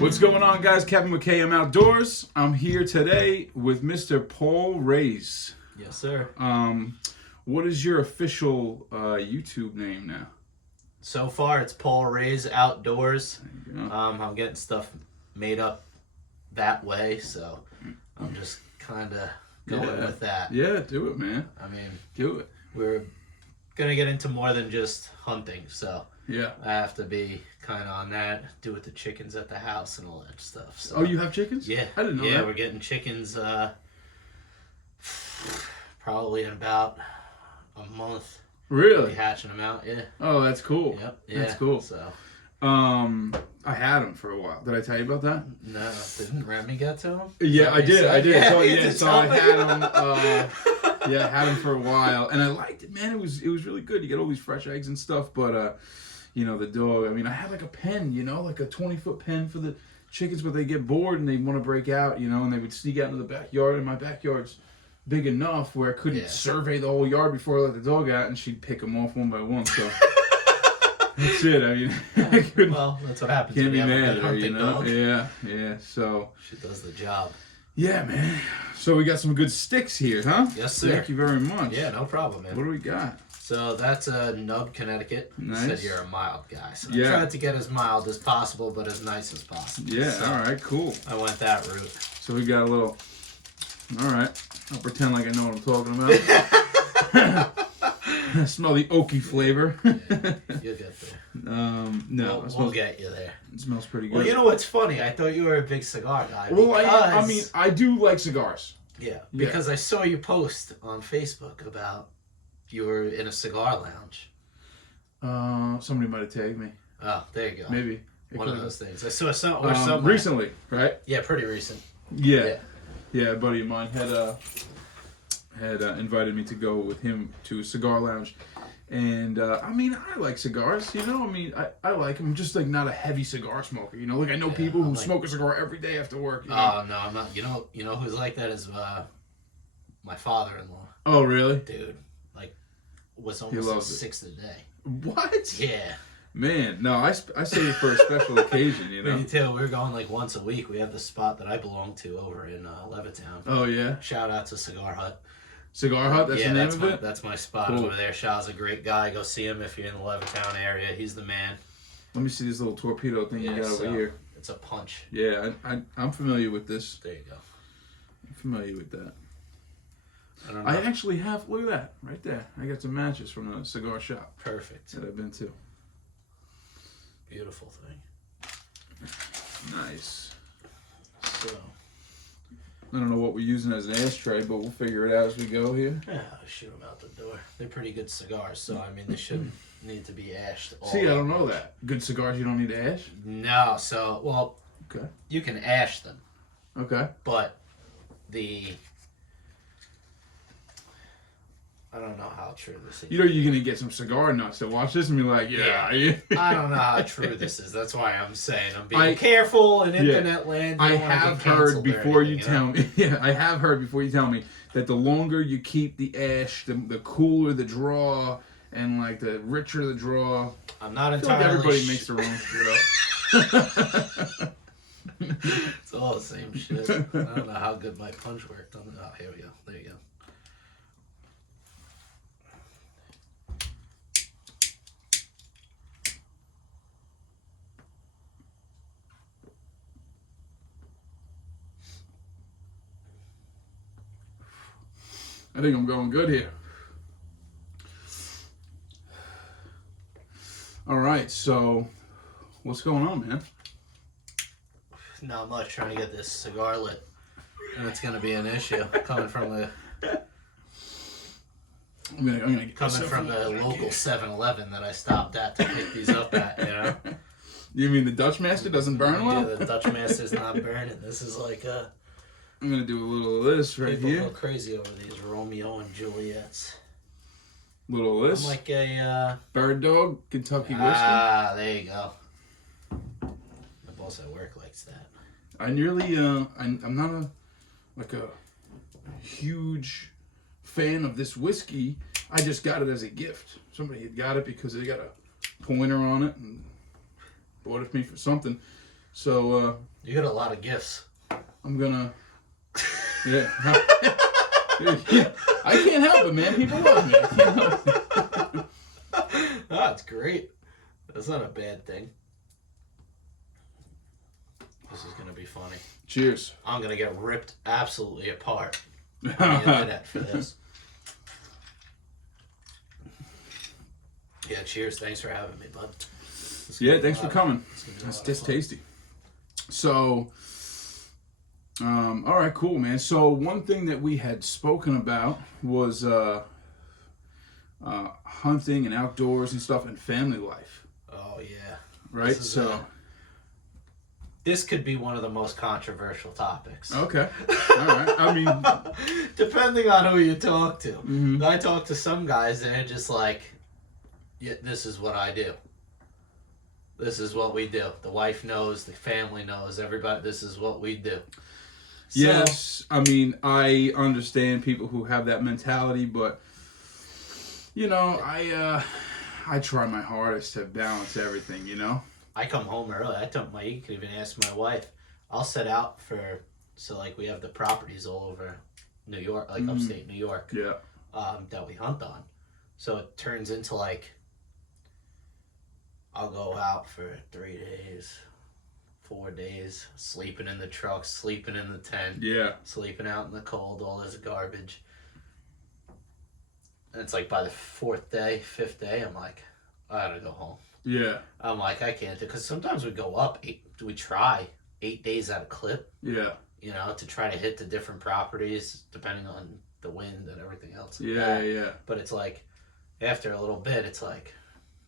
What's going on, guys? Kevin with KM Outdoors. I'm here today with Mr. Paul Racz. Yes, sir. What is your official YouTube name now? So far, it's Paul Racz Outdoors. There you go. I'm getting stuff made up that way, so I'm just kind of going with that. Yeah, do it, man. I mean, Do it. we're gonna get into more than just hunting, so Yeah. I have to be kind of on that. Do with the chickens at the house and all that stuff. So. Oh, you have chickens? Yeah. I didn't know yeah, that. we're getting chickens probably in about a month. We'll Really? be hatching them out. Yeah. Oh, that's cool. Yep. Yeah. That's cool. So. I had them for a while. Did I tell you about that? No, didn't Remy get to him? Yeah, I did. I did. Yeah, So, you yeah, did so tell I me. had them. Yeah, I had them for a while, and I liked it, man. It was really good. You get all these fresh eggs and stuff, but you know, the dog. I mean, I had like a pen, you know, like a 20-foot pen for the chickens, but they get bored and they want to break out, you know, and they would sneak out into the backyard, and my backyard's big enough where I couldn't survey the whole yard before I let the dog out, and she'd pick them off one by one. So that's it. I mean, I couldn't. Well, that's what happens. Can't when be you have a mad good at her, you hunting know. dog. Yeah. So. She does the job. Yeah, man. So we got some good sticks here, huh? Yes, sir. Thank you very much. Yeah, no problem, man. What do we got? So that's a Nub, Connecticut. Nice. You said you're a mild guy, so Yeah. I tried to get as mild as possible, but as nice as possible. Yeah, So all right, cool. I went that route. So we got a little... All right. I'll pretend like I know what I'm talking about. Smell the oaky flavor. You'll get there. No, We'll get you there. it smells pretty good. Well, you know what's funny? I thought you were a big cigar guy. Well, I because- mean, I do like cigars. Yeah, because I saw you post on Facebook about you were in a cigar lounge. Somebody might have tagged me. Oh, there you go. Maybe. It One of could've- those things. I saw somewhere. recently, right? Yeah, pretty recent. Yeah. A buddy of mine had invited me to go with him to a cigar lounge, and I mean, I like cigars, you know. I mean, I like them. I'm just like not a heavy cigar smoker, you know. Like I know people who smoke a cigar every day after work. You know? Oh no, I'm not. You know who's like that is my father-in-law. Oh really? Dude, like was loves almost it. 6 a day. What? Yeah. Man, no, I save it for a special occasion, you know. Me too. We were going like once a week. We have the spot that I belong to over in Levittown. Oh yeah. Shout out to Cigar Hut. Cigar Hut. That's the name of it. That's my spot Cool. over there. Shaw's a great guy. Go see him if you're in the Levittown area. He's the man. Let me see this little torpedo thing you got over here. It's a punch. Yeah, I'm familiar with this. There you go. I'm familiar with that. I don't know. I actually have. Look at that, right there. I got some matches from a cigar shop Perfect. that I've been to. Beautiful thing. Nice. So, I don't know what we're using as an ashtray, but we'll figure it out as we go here. yeah, I'll shoot them out the door. They're pretty good cigars, so I mean, they shouldn't need to be ashed. See, I don't know that. Good cigars, you don't need to ash? No, so, well, Okay. you can ash them, Okay. but I don't know how true this is. You know you're going to get some cigar nuts that watch this and be like, yeah. I don't know how true this is. That's why I'm saying I'm being careful in internet land. You I don't wanna have get heard canceled or before you anything, tell know? me. Yeah, I have heard before you tell me that the longer you keep the ash, the cooler the draw, and like the richer the draw. I'm not I feel like entirely. everybody makes their own shit up. It's all the same shit. I don't know how good my punch worked on the. Oh, here we go. There you go. I think I'm going good here. All right, so what's going on, man? Not much. Trying to get this cigar lit, and it's gonna be an issue coming from the I'm gonna get coming from the local 7-Eleven that I stopped at to pick these up at. You know. You mean the Dutch Master doesn't burn well? Yeah, the Dutch Master's not burning. This is like a. I'm gonna do a little of this right People here. go crazy over these Romeo and Juliets. Little of this. I'm like a. Bird Dog, Kentucky whiskey. Ah, there you go. The boss at work likes that. I nearly, I'm not a huge fan of this whiskey. I just got it as a gift. Somebody had got it because they got a pointer on it and bought it for me for something. So you got a lot of gifts. I'm gonna. Yeah. I can't help it, man. People love me. I can't help it. That's great. That's not a bad thing. This is gonna be funny. Cheers. I'm gonna get ripped absolutely apart on the internet for this. Yeah, cheers. Thanks for having me, bud. Yeah, thanks for coming. That's tasty. So, all right, cool, man. So one thing that we had spoken about was hunting and outdoors and stuff and family life. Oh yeah. Right. So this could be one of the most controversial topics. Okay. All right. I mean, depending on who you talk to. Mm-hmm. I talk to some guys and they're just like, yeah, this is what I do. This is what we do. The wife knows, the family knows, everybody, this is what we do. So, yes, I mean, I understand people who have that mentality, but, you know, I try my hardest to balance everything, you know? I come home early. You can even ask my wife. I'll set out like we have the properties all over New York, like upstate New York, yeah, that we hunt on. So it turns into like, I'll go out for 3 days, 4 days, sleeping in the truck, sleeping in the tent, yeah, sleeping out in the cold, all this garbage. And it's like by the 4th day, 5th day, I'm like, I gotta go home. yeah. I'm like, I can't do, because sometimes we go up, we try 8 days at a clip, Yeah. you know, to try to hit the different properties, depending on the wind and everything else. Yeah. But it's like, after a little bit, it's like,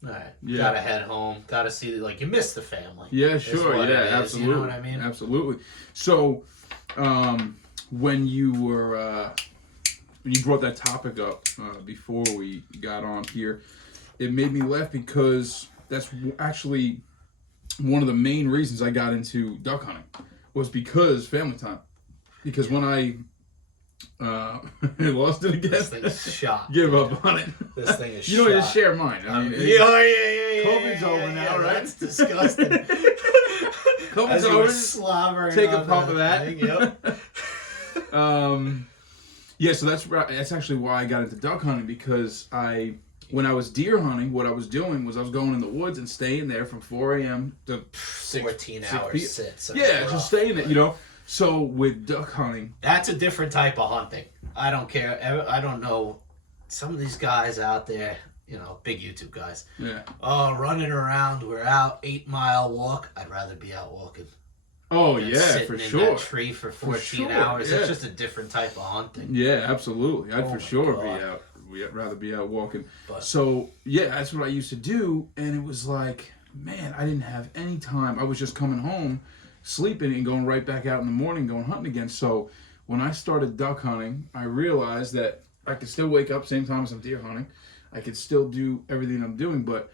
all right, Yeah. gotta head home, gotta see, like, you miss the family. Yeah, sure, yeah, absolutely. You know what I mean? Absolutely. So, when you were, when you brought that topic up before we got on here, it made me laugh because that's actually one of the main reasons I got into duck hunting was because family time. Because when I lost it again, This thing's shot. Give up on it. This thing is you shot. know, just share mine. I mean, yeah. COVID's over now, right? That's disgusting. COVID's over. Slobbering Take a on puff of that. thing, yep. Yeah, so that's actually why I got into duck hunting, because when I was deer hunting, what I was doing was I was going in the woods and staying there from 4 a.m. to 14 hours sits. Yeah, just staying there, you know. So with duck hunting, that's a different type of hunting. I don't care. I don't know. Some of these guys out there, you know, big YouTube guys. Yeah. Oh, running around. We're out 8-mile walk. I'd rather be out walking. Oh yeah, sitting for in sure. That tree for 14 hours. Yeah. It's just a different type of hunting. Yeah, absolutely. I'd for sure God. be out. I'd rather be out walking. But, so yeah, that's what I used to do, and it was like, man, I didn't have any time. I was just coming home, sleeping, and going right back out in the morning, going hunting again. So when I started duck hunting, I realized that I could still wake up same time as I'm deer hunting. I could still do everything I'm doing, but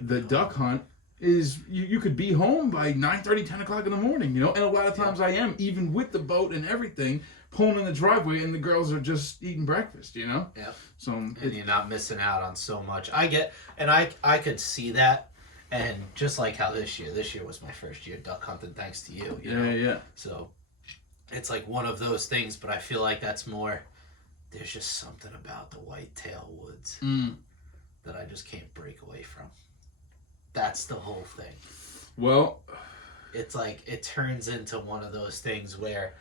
the duck hunt is you could be home by 9:30, 10 o'clock in the morning, you know. And a lot of times I am, even with the boat and everything, pulling in the driveway, and the girls are just eating breakfast, you know. Yeah. So and you're not missing out on so much. I could see that, and just like how this year was my first year duck hunting, thanks to you. You know? Yeah. So it's like one of those things, but I feel like that's more. There's just something about the whitetail woods that I just can't break away from. That's the whole thing. Well, it's like it turns into one of those things where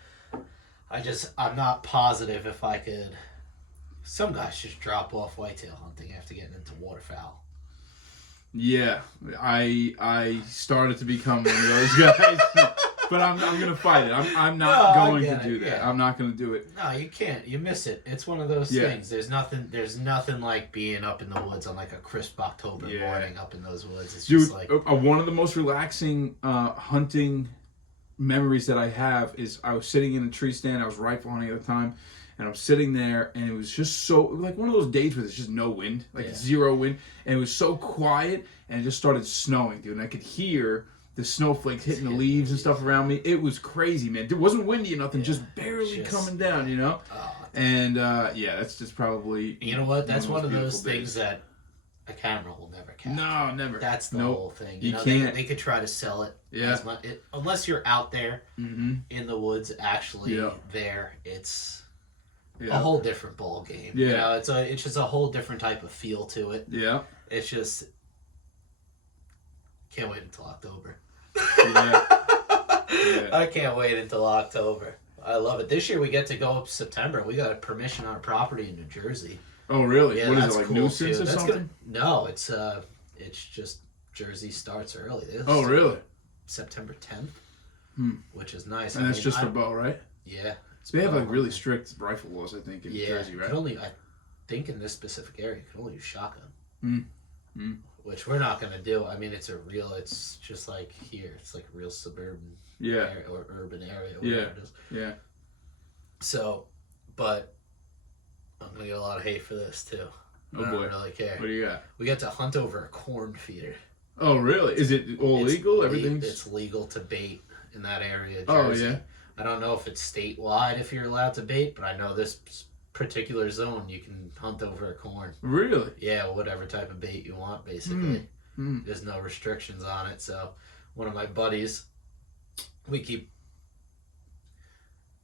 I'm not positive if I could. Some guys just drop off whitetail hunting after getting into waterfowl. Yeah, I started to become one of those guys, but I'm gonna fight it. I'm not going to do that. Yeah. I'm not gonna do it. No, you can't. You miss it. It's one of those things. There's nothing like being up in the woods on like a crisp October morning up in those woods. It's just like one of the most relaxing hunting memories that I have is I was sitting in a tree stand. I was rifle hunting at the time. And I'm sitting there, and it was just so, like one of those days where there's just no wind, like zero wind, and it was so quiet, and it just started snowing, dude, and I could hear the snowflakes hitting the leaves and stuff around me. It was crazy, man. It wasn't windy or nothing, just barely coming down, you know? And, that's just probably... You know what? That's one of those things that a camera will never capture. No, never. That's the whole thing. You know, can't. They could try to sell it. Yeah. As much, unless you're out there in the woods, actually there, it's a whole different ball game. Yeah. You know, it's just a whole different type of feel to it. Yeah. It's just can't wait until October. Yeah. I can't wait until October. I love it. This year we get to go up September. We got a permission on our property in New Jersey. Oh, really? Yeah, what is that's it, like cool nuisance too. or something? No, it's just Jersey starts early. Oh, really? September 10th, which is nice. And that's just for bow, right? Yeah. They have like really strict rifle laws, I think, in Jersey, right? I think in this specific area, you can only use shotgun. Which we're not going to do. I mean, it's just like here. It's like a real suburban area, or urban area. Whatever it is. Yeah. So, but I'm going to get a lot of hate for this, too. Oh, I boy. don't really care. What do you got? We get to hunt over a corn feeder. Oh, really? Is it all legal? Everything's... It's legal to bait in that area, Jersey. Oh, yeah. I don't know if it's statewide if you're allowed to bait, but I know this particular zone you can hunt over a corn. Really? Yeah, whatever type of bait you want, basically. There's no restrictions on it. So one of my buddies, the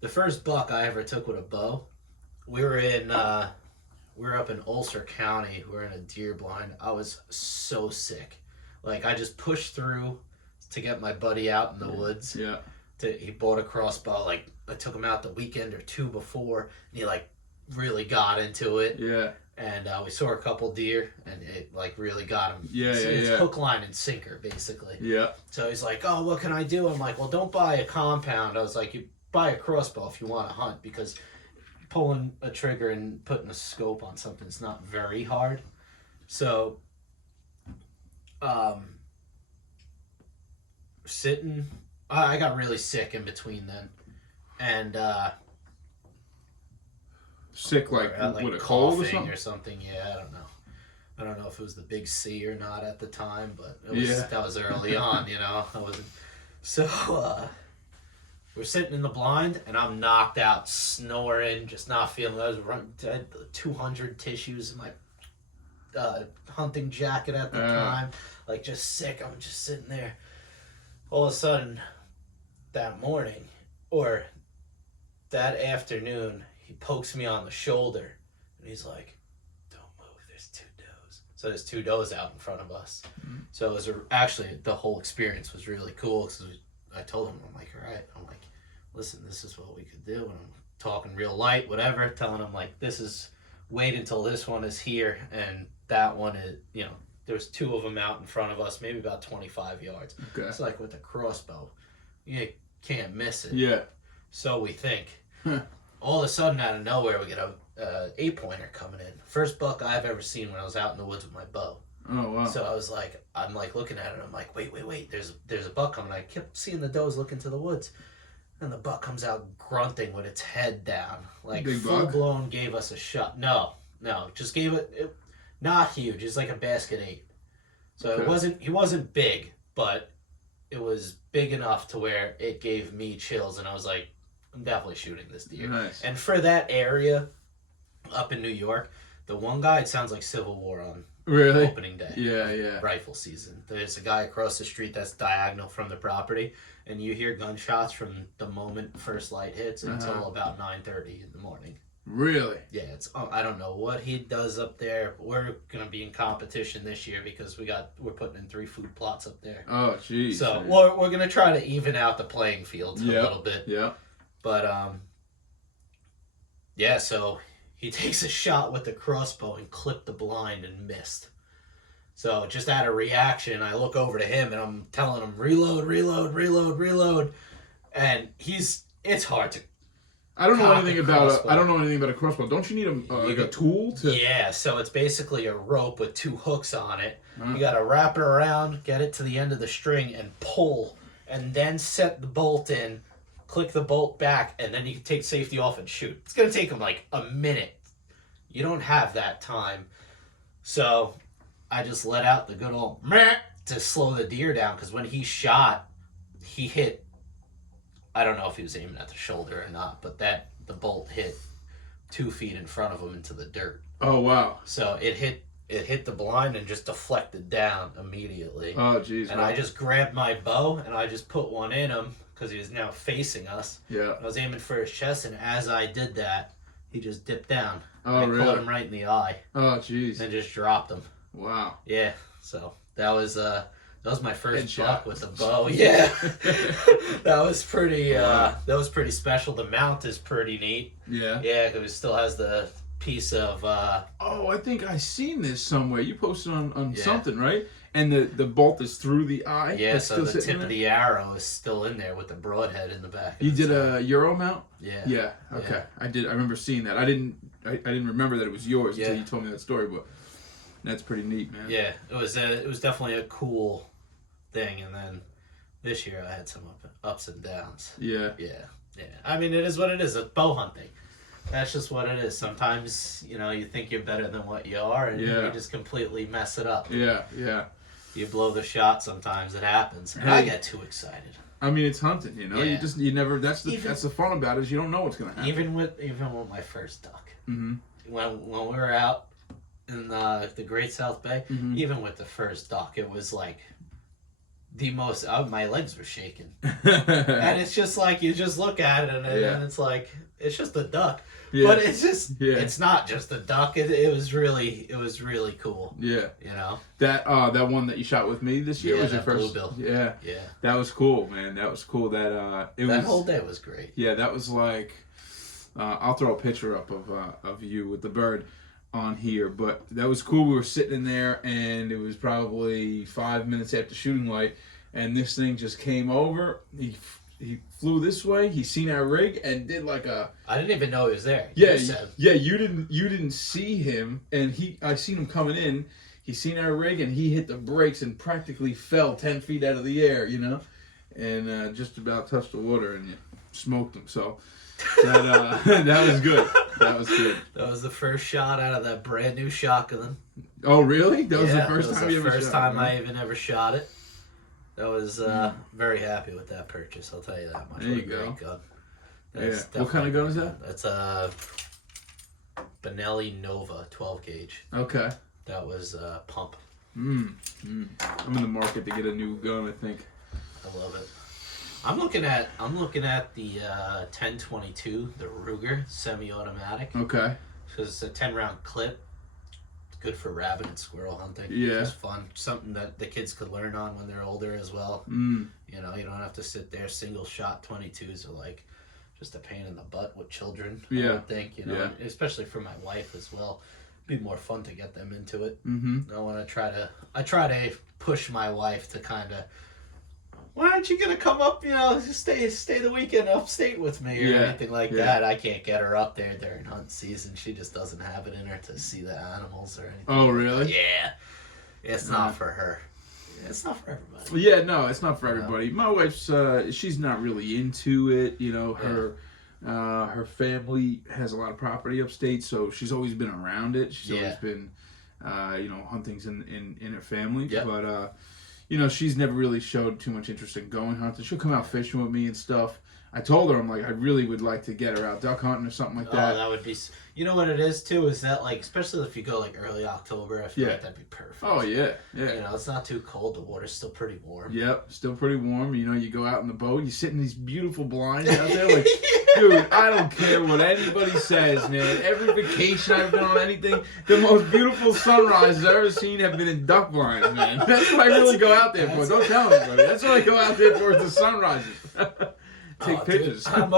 first buck I ever took with a bow, we were up in Ulster County. We were in a deer blind. I was so sick. Like, I just pushed through to get my buddy out in the woods. Yeah. He bought a crossbow. Like, I took him out the weekend or two before, and he, like, really got into it. Yeah. And we saw a couple deer, and it, like, really got him. Yeah, so it's yeah. hook, line, and sinker, basically. Yeah. So he's like, oh, what can I do? I'm like, well, don't buy a compound. I was like, you buy a crossbow if you want to hunt, because pulling a trigger and putting a scope on something is not very hard. So, I got really sick in between then, and sick like with a cold or something? Yeah, I don't know if it was the big C or not at the time, but that was early on. You know, I wasn't. So we're sitting in the blind, and I'm knocked out, snoring, just not feeling. I had 200 tissues in my hunting jacket at the time, like, just sick. I'm just sitting there. All of a sudden, that morning, or that afternoon, he pokes me on the shoulder, and he's like, don't move, there's two does. So there's two does out in front of us. So it was actually, the whole experience was really cool, because I told him, I'm like, all right, I'm like, listen, this is what we could do, and I'm talking real light, whatever, telling him, like, wait until this one is here, and that one is, you know, there's two of them out in front of us, maybe about 25 yards. Okay. It's like with a crossbow, you can't miss it. Yeah. So we think. All of a sudden, out of nowhere, we get a 8-pointer coming in. First buck I've ever seen when I was out in the woods with my bow. Oh, wow. So I'm like looking at it, and I'm like, wait, there's a buck coming. I kept seeing the does look into the woods, and the buck comes out grunting with its head down, like big full buck? blown. Gave us a shot. No, just gave it not huge. It's like a basket 8. So he wasn't big, but it was big enough to where it gave me chills, and I was like, I'm definitely shooting this deer. Nice. And for that area up in New York, the one guy, it sounds like Civil War on opening day. Yeah. Rifle season. There's a guy across the street that's diagonal from the property, and you hear gunshots from the moment first light hits until about 9:30 in the morning. Really? Yeah, I don't know what he does up there. We're gonna be in competition this year because we're putting in 3 food plots up there. Oh, jeez. So we're gonna try to even out the playing field a little bit. Yeah. But so he takes a shot with the crossbow and clipped the blind and missed. So just out of reaction, I look over to him and I'm telling him, reload, and it's hard to. I don't know anything about a crossbow. Don't you need a tool to? Yeah, so it's basically a rope with 2 hooks on it. You got to wrap it around, get it to the end of the string, and pull, and then set the bolt in, click the bolt back, and then you can take safety off and shoot. It's going to take him like a minute. You don't have that time. So I just let out the good old meh to slow the deer down, because when he shot, he hit. I don't know if he was aiming at the shoulder or not, but the bolt hit 2 feet in front of him into the dirt. Oh, wow. So it hit it hit the blind and just deflected down immediately. Oh, jeez. And I just grabbed my bow and I just put one in him because he was now facing us. Yeah. I was aiming for his chest, and as I did that, he just dipped down. Oh, I really? caught him right in the eye. Oh, jeez. And just dropped him. Wow. Yeah. So that was my first Headshot. buck with the bow. Yeah. that was pretty special. The mount is pretty neat. Yeah. Yeah, because it still has the piece of Oh, I think I seen this somewhere. You posted on Yeah. something, right? And the bolt is through the eye. yeah, That's so still the sitting tip there? of the arrow is still in there with the broadhead in the back. You of did it, a Euro mount? Yeah. Yeah. Okay. I did. I remember seeing that. I didn't remember that it was yours until Yeah. you told me that story. But that's pretty neat, man. Yeah, it was definitely a cool thing, and then this year I had some ups and downs. Yeah. Yeah. I mean, it is what it is. It's bow hunting. That's just what it is. Sometimes, you think you're better than what you are, and Yeah. you just completely mess it up. Yeah. Yeah. You blow the shot. Sometimes it happens. And Hey. I get too excited. I mean, it's hunting. Yeah. You never. That's the fun about it. Is you don't know what's gonna happen. Even with my first duck, Mm-hmm. when we were out in the Great South Bay, Mhm. even with the first duck, it was like the most. My legs were shaking. and And it's just like, you just look at it and Yeah. it's like, it's just a duck. Yeah. But it's just, Yeah. it's not just a duck. It was really cool. Yeah. That That one that you shot with me this year Yeah, was your that first. bluebill. Yeah. Yeah. That was cool, man. That was cool. That That whole day was great. Yeah, that was like. I'll throw a picture up of you with the bird on here, but that was cool. We were sitting in there, and it was probably 5 minutes after shooting light, and this thing just came over. He flew this way. He seen our rig and did like a. I didn't even know he was there. Yeah, You said. yeah. You didn't see him, and I seen him coming in. He seen our rig, and he hit the brakes and practically fell 10 feet out of the air, and just about touched the water, and you smoked him. So that that was good. That was good. That was the first shot out of that brand new shotgun. Oh, really? That was the first that was time the you ever first shot time it, I even ever shot it. That was very happy with that purchase. I'll tell you that much. There What you a great go. gun. Yeah. What kind of gun is that? It's a Benelli Nova 12 gauge. Okay. That was pump. I'm in the market to get a new gun, I think. I love it. I'm looking at the 1022, the Ruger semi-automatic. Okay. Because it's a 10-round clip. It's good for rabbit and squirrel hunting. Yeah. It's fun. Something that the kids could learn on when they're older as well. Mm. You don't have to sit there. Single shot 22s are like just a pain in the butt with children. Yeah. I would think, Yeah. especially for my wife as well. Be more fun to get them into it. Mm-hmm. I try to push my wife to kind of, why aren't you gonna come up, stay the weekend upstate with me or anything like that. I can't get her up there during hunt season. She just doesn't have it in her to see the animals or anything. Oh, really? Yeah. It's not for her. It's not for everybody. Well, yeah, no, it's not for everybody. My wife's she's not really into it. Her family has a lot of property upstate, so she's always been around it. She's always been, hunting's in her family. Yep. But she's never really showed too much interest in going hunting. She'll come out fishing with me and stuff. I told her, I'm like, I really would like to get her out duck hunting or something like that. Oh, that would be. You know what it is too? Is that like, especially if you go like early October, I feel like that'd be perfect. Oh yeah, yeah. It's not too cold. The water's still pretty warm. Yep, still pretty warm. You go out in the boat, you sit in these beautiful blinds out there. Like, dude, I don't care what anybody says, man. Every vacation I've been on, anything, the most beautiful sunrises I've ever seen have been in duck blinds, man. That's what I really go out there for. Don't tell anybody. That's what I go out there for, is the sunrises. Take pictures. Dude, I'm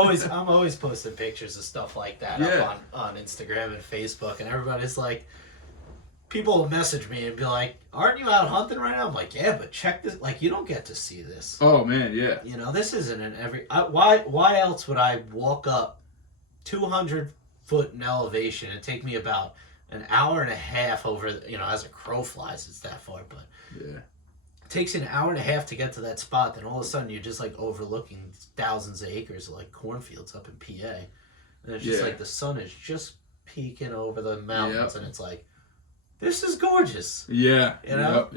always posting pictures of stuff like that up on Instagram and Facebook, and everybody's like, people will message me and be like, "Aren't you out hunting right now?" I'm like, "Yeah, but check this. Like, you don't get to see this. Oh man, yeah. This isn't in every. Why else would I walk up 200 foot in elevation and take me about an hour and a half over? As a crow flies, it's that far, but yeah. takes you an hour and a half to get to that spot, then all of a sudden you're just like overlooking thousands of acres of like cornfields up in PA, and it's just like the sun is just peeking over the mountains, and it's like, this is gorgeous. Yeah. Yep.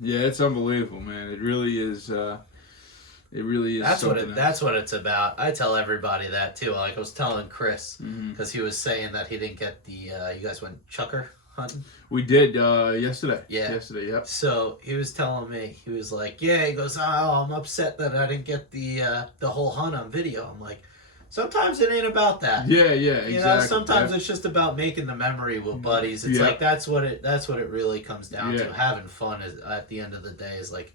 Yeah, it's unbelievable, man. It really is. It really is. That's what it's about. I tell everybody that too. Like I was telling Chris, because he was saying that he didn't get the. You guys went chucker hunting? We did yesterday. Yeah. Yesterday, yep. So he was telling me, he was like, yeah, he goes, oh, I'm upset that I didn't get the whole hunt on video. I'm like, sometimes it ain't about that. Yeah, exactly. You know, sometimes it's just about making the memory with buddies. It's like that's what it really comes down to. Having fun is, at the end of the day, is like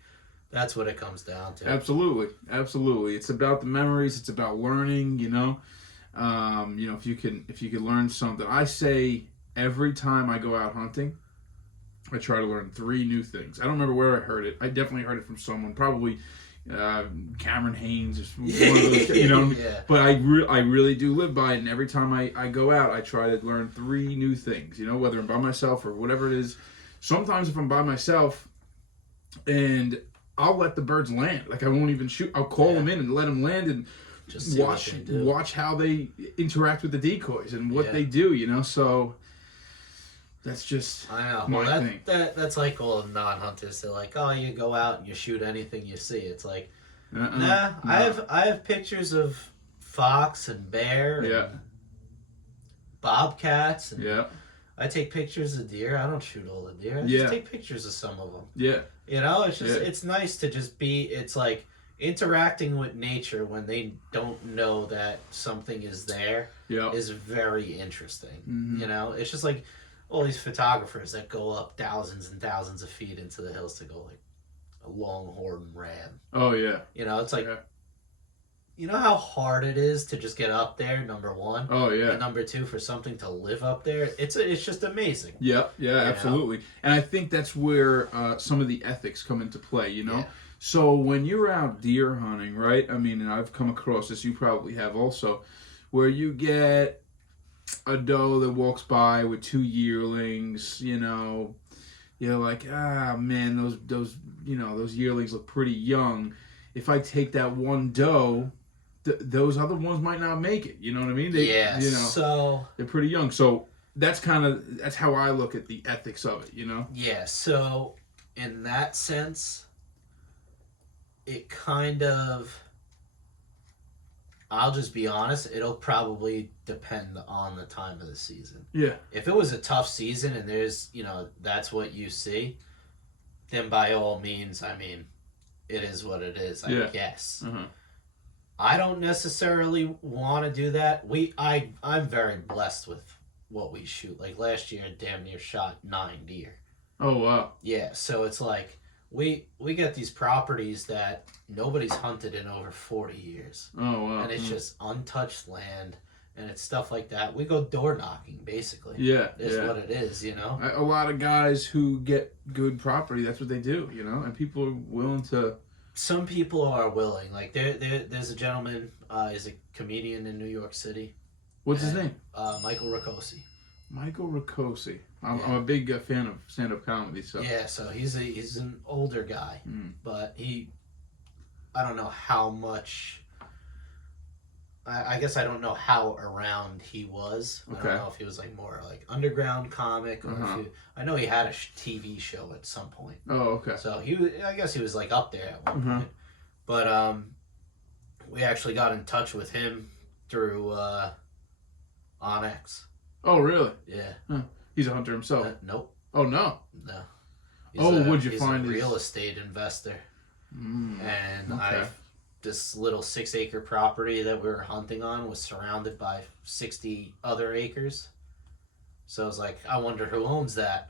that's what it comes down to. Absolutely. It's about the memories. It's about learning. You know, if you can learn something. I say every time I go out hunting, I try to learn 3 new things. I don't remember where I heard it. I definitely heard it from someone, probably Cameron Haynes or one of those, you know. Yeah. But I really do live by it, and every time I go out, I try to learn 3 new things, you know, whether I'm by myself or whatever it is. Sometimes if I'm by myself, and I'll let the birds land. Like, I won't even shoot. I'll call them in and let them land and just watch how they interact with the decoys and what they do, you know. So that's just my thing. That's like all non-hunters. They're like, oh, you go out and you shoot anything you see. It's like, nah. I have pictures of fox and bear and bobcats. And I take pictures of deer. I don't shoot all the deer. I just take pictures of some of them. Yeah. You know, it's just it's nice to just be. It's like interacting with nature when they don't know that something is there is very interesting. Mm-hmm. You know, it's just like all these photographers that go up thousands and thousands of feet into the hills to go like a longhorn ram. Oh yeah. You know, it's like you know how hard it is to just get up there, number one. Oh yeah. And number two, for something to live up there, it's just amazing. Yeah, absolutely. Know? And I think that's where some of the ethics come into play, you know? Yeah. So when you're out deer hunting, right? I mean, and I've come across this, you probably have also, where you get a doe that walks by with 2 yearlings, you know, you're like, man, those yearlings look pretty young. If I take that one doe, those other ones might not make it. You know what I mean? So they're pretty young. So that's how I look at the ethics of it. You know? Yeah. So in that sense, it kind of. I'll just be honest. It'll probably depend on the time of the season. Yeah. If it was a tough season and there's that's what you see, then by all means, I mean, it is what it is. I guess. Uh-huh. I don't necessarily want to do that. I'm very blessed with what we shoot. Like last year, I damn near shot 9 deer. Oh wow! Yeah, so it's like we get these properties that nobody's hunted in over 40 years. Oh wow! And it's just untouched land, and it's stuff like that. We go door knocking, basically. Yeah, is what it is, you know. A lot of guys who get good property, that's what they do, you know, and people are willing to. Some people are willing. Like there's a gentleman. He's a comedian in New York City. What's his name? Michael Racz. Michael Racz. I'm a big fan of stand-up comedy. So yeah, so he's an older guy, but I don't know how much. I guess I don't know how around he was. Okay. I don't know if he was like more like underground comic, or if I know he had a TV show at some point. Oh, okay. So I guess he was like up there at one point. But we actually got in touch with him through Onyx. Oh, really? Yeah. Huh. He's a hunter himself. Nope. Oh no. No. What'd you find? He's a real estate investor. And this little 6-acre property that we were hunting on was surrounded by 60 other acres. So I was like, I wonder who owns that.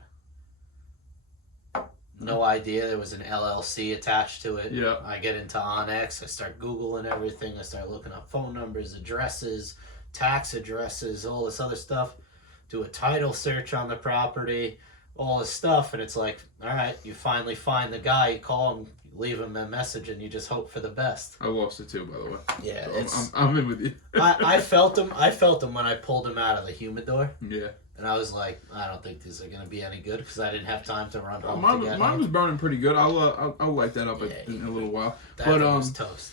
No idea. There was an LLC attached to it. Yeah. I get into Onyx. I start Googling everything. I start looking up phone numbers, addresses, tax addresses, all this other stuff. Do a title search on the property, all this stuff. And it's like, all right, you finally find the guy, you call him, leave him a message, and you just hope for the best. I lost it too, by the way. Yeah, so I'm in with you. I felt him when I pulled him out of the humidor. Yeah. And I was like, I don't think these are going to be any good because I didn't have time to run home. Mine was burning pretty good. I'll light that up in a little while. That was toast.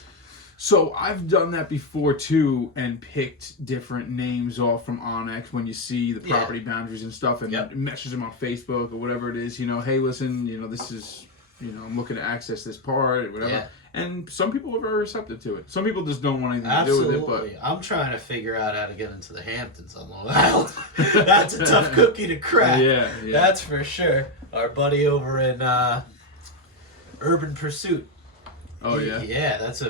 So I've done that before too, and picked different names off from Onyx when you see the property boundaries and stuff, and message them on Facebook or whatever it is. You know, hey, listen, this is I'm looking to access this part or whatever. Yeah. And some people are very receptive to it. Some people just don't want anything Absolutely. to do with it. But I'm trying to figure out how to get into the Hamptons on Long Island. That's a tough cookie to crack. Yeah. That's for sure. Our buddy over in Urban Pursuit. Oh, yeah? Yeah, that's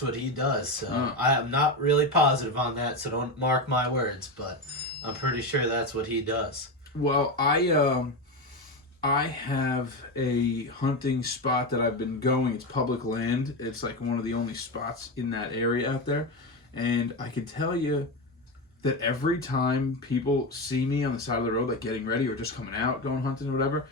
what he does. So I'm not really positive on that, so don't mark my words, but I'm pretty sure that's what he does. Well, I have a hunting spot that I've been going. It's public land. It's like one of the only spots in that area out there. And I can tell you that every time people see me on the side of the road, like getting ready or just coming out, going hunting or whatever,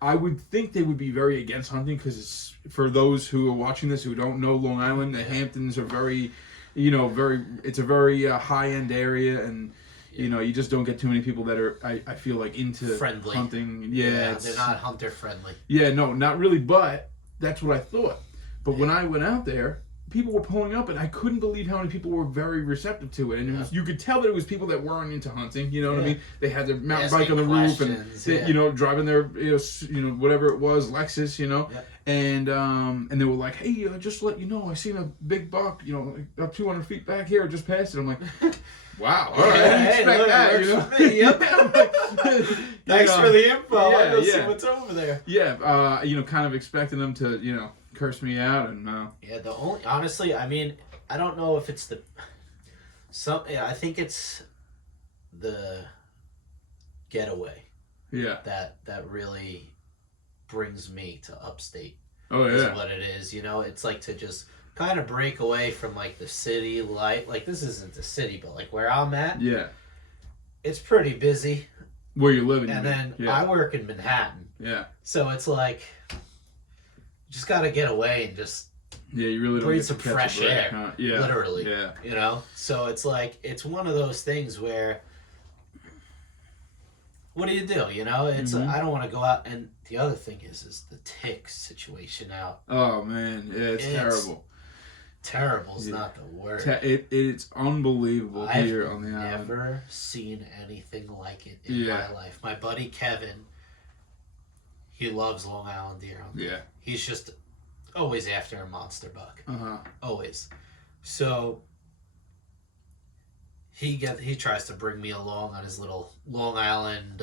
I would think they would be very against hunting because it's, for those who are watching this who don't know Long Island, the Hamptons are very, it's a very high-end area, and you just don't get too many people that are, I feel like, into friendly hunting. Yeah, they're not hunter friendly. Yeah, no, not really, but that's what I thought. But when I went out there, people were pulling up, and I couldn't believe how many people were very receptive to it. And it was, you could tell that it was people that weren't into hunting, you know what I mean? They had their mountain bike on the roof, and they, driving their, whatever it was, Lexus, and they were like, hey, just to let you know, I seen a big buck, about 200 feet back here, just passed it. I'm like, wow, all right, I didn't expect that, for me. Yep. Thanks for the info. I'll go see what's over there. Yeah, kind of expecting them to, curse me out, and honestly, I mean, I don't know if it's I think it's the getaway. Yeah. That really brings me to upstate. Oh yeah. Is what it is, it's like to just kind of break away from like the city life. Like, this isn't the city, but like where I'm at, it's pretty busy. Where you're living, and then I work in Manhattan. Yeah. So it's like, just got to get away and just you really don't breathe get some to catch fresh a break, air. huh? Yeah. Literally. Yeah. So it's like, it's one of those things where, what do you do? It's I don't want to go out. And the other thing is the tick situation out. Oh man, yeah, it's terrible. Terrible's not the word. It's unbelievable here on the island. I've never seen anything like it in my life. My buddy Kevin, he loves Long Island deer hunting. Yeah. He's just always after a monster buck. Always. So he tries to bring me along on his little Long Island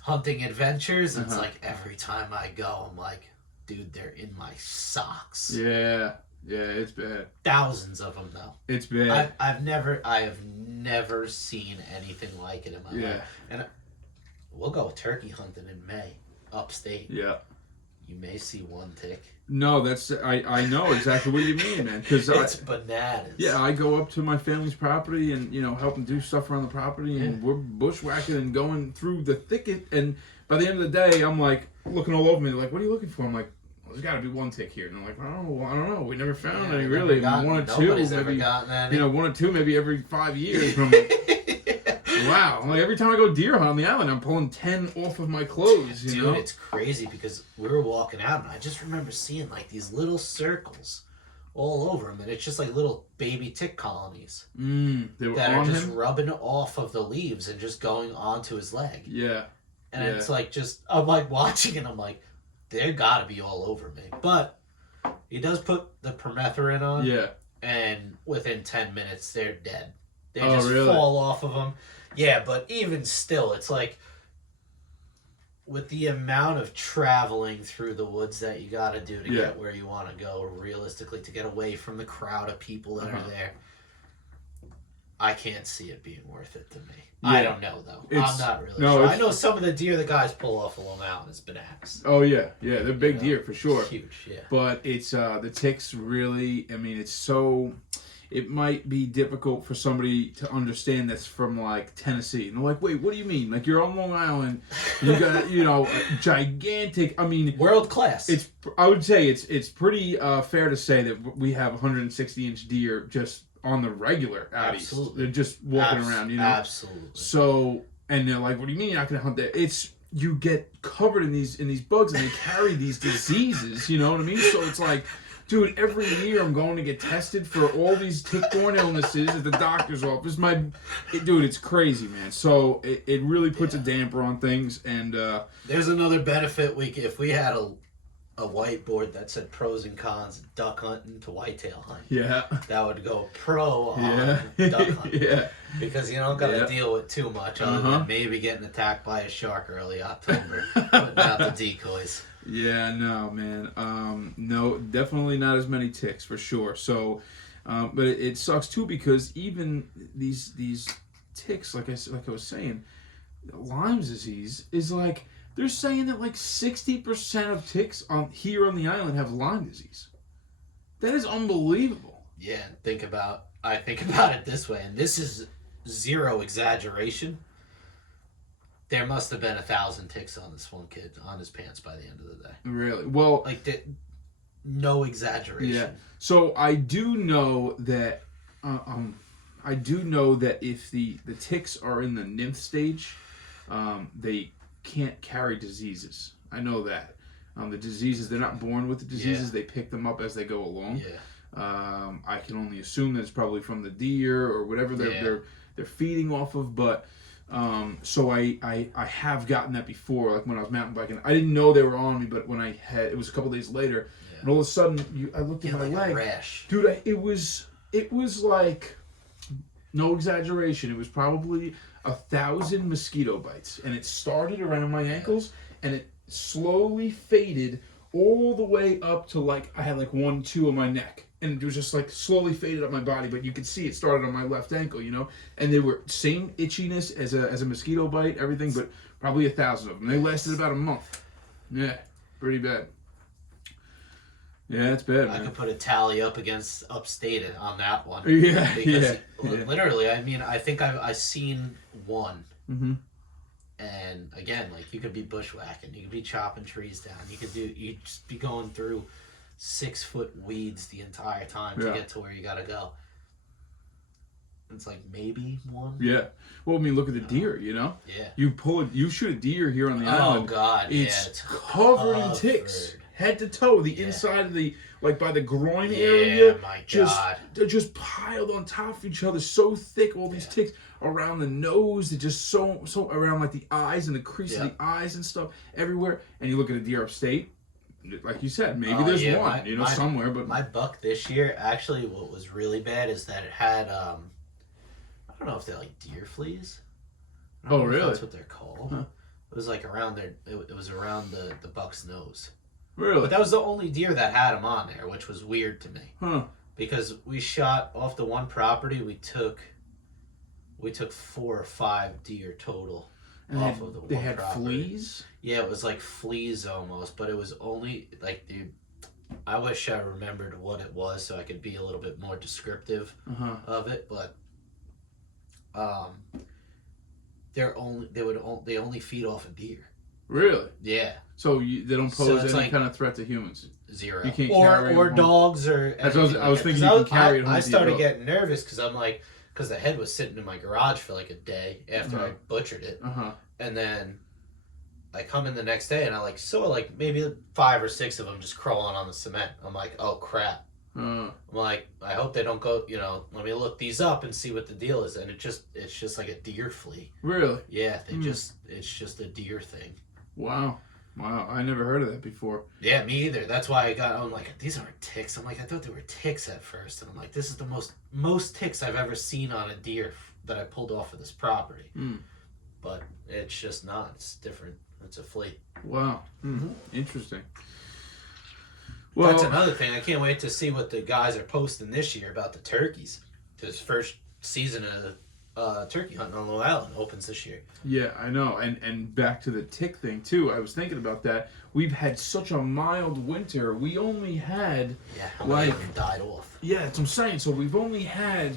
hunting adventures. It's like every time I go, I'm like, dude, they're in my socks. Yeah. Yeah, it's bad. Thousands of them, though. It's bad. I have never seen anything like it in my life. And we'll go turkey hunting in May, upstate. Yeah. You may see one tick. No, I know exactly what you mean, man. Because it's bananas. Yeah, I go up to my family's property and help them do stuff around the property, and we're bushwhacking and going through the thicket. And by the end of the day, I'm like looking all over me. They're like, "What are you looking for?" I'm like, there's got to be one tick here. And I'm like, I don't know. We never found any, really. One or two, maybe. 1 or 2, maybe every 5 years. And I'm like, wow. Like, every time I go deer hunt on the island, I'm pulling 10 off of my clothes, Dude, it's crazy because we were walking out, and I just remember seeing, like, these little circles all over him, and it's just like little baby tick colonies. They were that on are just him? rubbing off of the leaves and just going onto his leg. Yeah. And it's like, I'm like watching, and I'm like, they gotta be all over me. But he does put the permethrin on. Yeah. And within 10 minutes, they're dead. They really? fall off of them. Yeah, but even still, it's like, with the amount of traveling through the woods that you gotta do to get where you want to go, realistically, to get away from the crowd of people that are there, I can't see it being worth it to me. Yeah. I don't know, though. I'm not really sure. I know some of the deer the guys pull off of Long Island is bananas. Oh, yeah. Yeah, they're big deer, for sure. Huge, yeah. But it's, the ticks really, I mean, it's so, it might be difficult for somebody to understand that's from, like, Tennessee. And they're like, wait, what do you mean? Like, you're on Long Island, you got, a gigantic, I mean. World class. I would say it's pretty fair to say that we have 160-inch deer just on the regular out east. They're just walking around, Absolutely. So, and they're like, what do you mean you're not going to hunt that? It's, you get covered in these bugs, and they carry these diseases, you know what I mean? So it's like, Dude, every year I'm going to get tested for all these tick-borne illnesses at the doctor's office. Dude, it's crazy, man. So it really puts a damper on things. And there's another benefit if we had a whiteboard that said pros and cons of duck hunting to whitetail hunting. Yeah. That would go pro on duck hunting. Yeah. Because you don't got to deal with too much other than maybe getting attacked by a shark early October, putting out the decoys. Yeah, no, man. No, definitely not as many ticks for sure. So, but it sucks too because even these ticks, like I was saying, Lyme's disease is like they're saying that like 60% of ticks here on the island have Lyme disease. That is unbelievable. Yeah, I think about it this way, and this is zero exaggeration. There must have been 1,000 ticks on this one kid on his pants by the end of the day. Really? Well, no exaggeration. Yeah. So I do know that if the ticks are in the nymph stage, they can't carry diseases. I know that. The diseases, they're not born with the diseases. They pick them up as they go along. Yeah. I can only assume that it's probably from the deer or whatever they're feeding off of, but. So I have gotten that before, like when I was mountain biking. I didn't know they were on me, but when it was a couple days later, and all of a sudden, I looked at my leg, a rash. Dude. It was like, no exaggeration. It was probably 1,000 mosquito bites, and it started around my ankles, and it slowly faded all the way up to like I had like 1, 2 on my neck. And it was just like slowly faded up my body, but you could see it started on my left ankle, And they were same itchiness as a mosquito bite, everything, but probably 1,000 of them. They lasted about a month. Yeah, pretty bad. Yeah, it's bad, man. I could put a tally up against upstate on that one. Yeah, because literally, I mean, I think I've seen one. Mm-hmm. And again, like you could be bushwhacking, you could be chopping trees down, you'd just be going through 6-foot weeds the entire time to get to where you gotta go. It's like maybe one. Yeah. Well, I mean, look at the deer. Yeah. You shoot a deer here on the island. Oh God. It's covered in ticks, head to toe. The inside of the by the groin area. My God. They're just piled on top of each other, so thick. All these ticks around the nose. They're just so around like the eyes and the crease of the eyes and stuff everywhere. And you look at a deer upstate. Like you said, maybe there's one, somewhere. But my buck this year, actually, what was really bad is that it had, I don't know if they're like deer fleas. Oh, really? That's what they're called. Huh. It was like around it was around the buck's nose. Really? But that was the only deer that had them on there, which was weird to me. Huh. Because we shot off the one property, we took 4 or 5 deer total. And off of the one they had property. Fleas? Yeah, it was like fleas almost, but it was only like I wish I remembered what it was so I could be a little bit more descriptive of it, but they only feed off of deer. Really? Yeah. So they don't pose any kind of threat to humans. Zero. You can't carry or dogs or. I was thinking you could carry it home. I started getting nervous because I'm like. Because the head was sitting in my garage for like a day after I butchered it. And then I come in the next day and I saw maybe 5 or 6 of them just crawling on the cement. I'm like, oh crap. I'm like, I hope they don't go, let me look these up and see what the deal is. And it's just like a deer flea. Really? Yeah, it's just a deer thing. Wow. I never heard of that before. Yeah, me either. That's why I'm like, these aren't ticks. I'm like, I thought they were ticks at first. And I'm like, this is the most ticks I've ever seen on a deer that I pulled off of this property. But it's just not. It's different. It's a flea. Wow. Interesting. Well, that's another thing. I can't wait to see what the guys are posting this year about the turkeys. This first season of turkey hunting on Long Island opens this year. Yeah, I know. And back to the tick thing, too. I was thinking about that. We've had such a mild winter. We only had... Yeah, how many of them died off? Yeah, that's what I'm saying. So we've only had...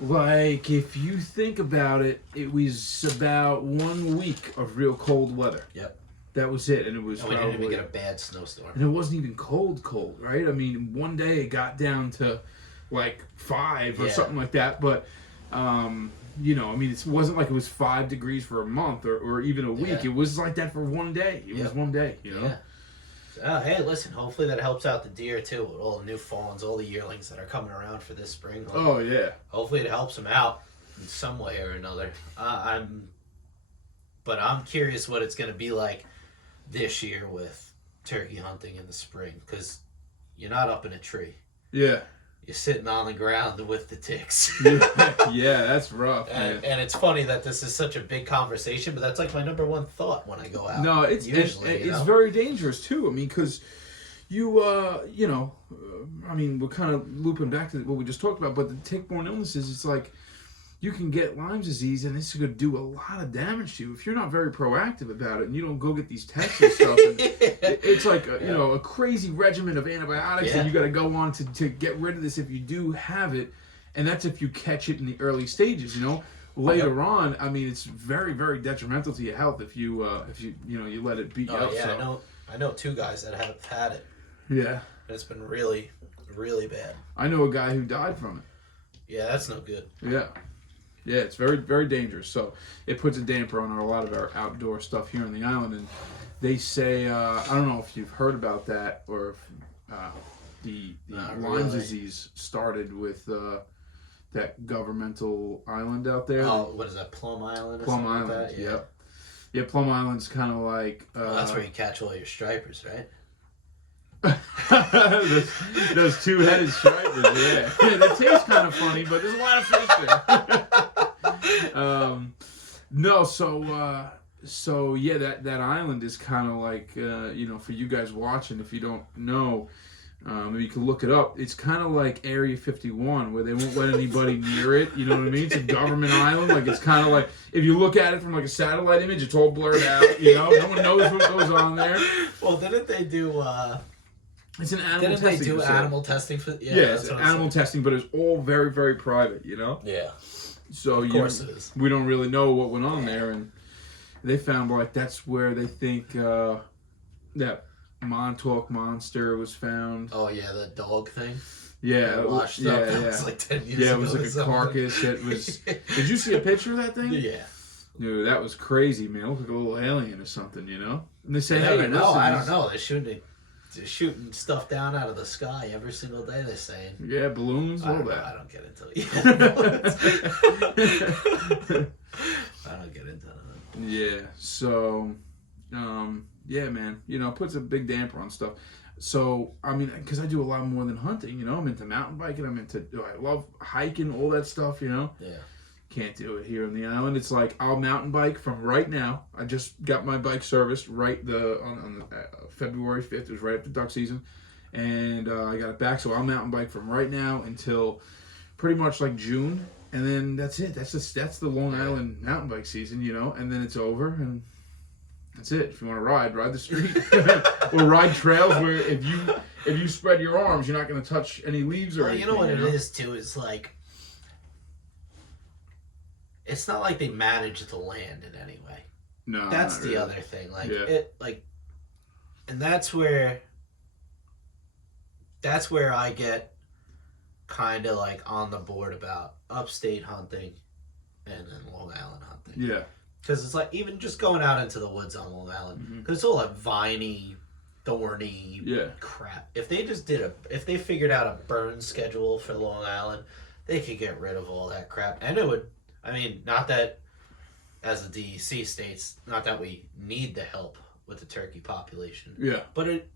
if you think about it, it was about 1 week of real cold weather. Yep. That was it, and it was we didn't even get a bad snowstorm. And it wasn't even cold, right? I mean, one day it got down to 5 or something like that, but... it wasn't like it was 5 degrees for a month or even a week. It was like that for one day. It was one day, Yeah. Hey, listen, hopefully that helps out the deer too with all the new fawns, all the yearlings that are coming around for this spring. Oh, yeah. Hopefully it helps them out in some way or another. But I'm curious what it's going to be like this year with turkey hunting in the spring, because you're not up in a tree. Yeah. You're sitting on the ground with the ticks. Yeah, that's rough. And it's funny that this is such a big conversation, but that's like my number one thought when I go out. No, it's very dangerous too. I mean, because we're kind of looping back to what we just talked about, but the tick-borne illnesses, it's like you can get Lyme disease, and this is going to do a lot of damage to you if you're not very proactive about it, and you don't go get these tests and stuff. And it's like a crazy regimen of antibiotics that you got to go on to get rid of this if you do have it, and that's if you catch it in the early stages. Later on, I mean, it's very, very detrimental to your health if you you let it beat you up. Yeah, so. I know 2 guys that have had it. Yeah, and it's been really, really bad. I know a guy who died from it. Yeah, that's no good. Yeah. Yeah, it's very, very dangerous. So it puts a damper on a lot of our outdoor stuff here on the island. And they say, I don't know if you've heard about that, or if the Lyme disease started with that governmental island out there. Oh, what is that, Plum Island or Plum something Island, like that? Yeah. Yeah, Plum Island's kind of like... that's where you catch all your stripers, right? those 2-headed stripers, yeah. They taste kind of funny, but there's a lot of fish there. No, so yeah, that island is kind of like for you guys watching, if you don't know, maybe you can look it up. It's kind of like Area 51, where they won't let anybody near it. You know what I mean? It's a government island. Like, it's kind of like, if you look at it from like a satellite image, it's all blurred out. No one knows what goes on there. Well, didn't they do? It's an animal testing. Didn't they do facility. Animal testing for? Yeah, it's animal testing, but it's all very, very private. Yeah. So of course it is. We don't really know what went on there, and they found like that's where they think that Montauk monster was found. Oh yeah, the dog thing. Yeah, washed up. That was like 10 years ago. Yeah, it was like a carcass. That was. Did you see a picture of that thing? Yeah. Dude, that was crazy, man. It looked like a little alien or something, And they say, hey, listen, I don't know. They're shooting stuff down out of the sky every single day, they're saying. Yeah, balloons, all that. I don't get into it. I don't get into that. Yeah, so, yeah, man, it puts a big damper on stuff. So, I mean, because I do a lot more than hunting, I'm into mountain biking, I love hiking, all that stuff, Yeah. Can't do it here on the island. It's like I'll mountain bike from right now. I just got my bike serviced on February 5th. It was right after duck season, and I got it back. So I'll mountain bike from right now until pretty much like June, and then that's it. That's the Long Island mountain bike season, and then it's over, and that's it. If you want to ride the street or ride trails where if you spread your arms, you're not going to touch any leaves or anything. You know what it is too? It's like. It's not like they manage the land in any way. No, that's the really. other thing. And that's where I get kind of like on the board about upstate hunting and then Long Island hunting. Yeah, because it's like even just going out into the woods on Long Island, because it's all like viney, thorny crap. If they figured out a burn schedule for Long Island, they could get rid of all that crap, and it would. I mean, not that, as the DEC states, not that we need the help with the turkey population. Yeah. But it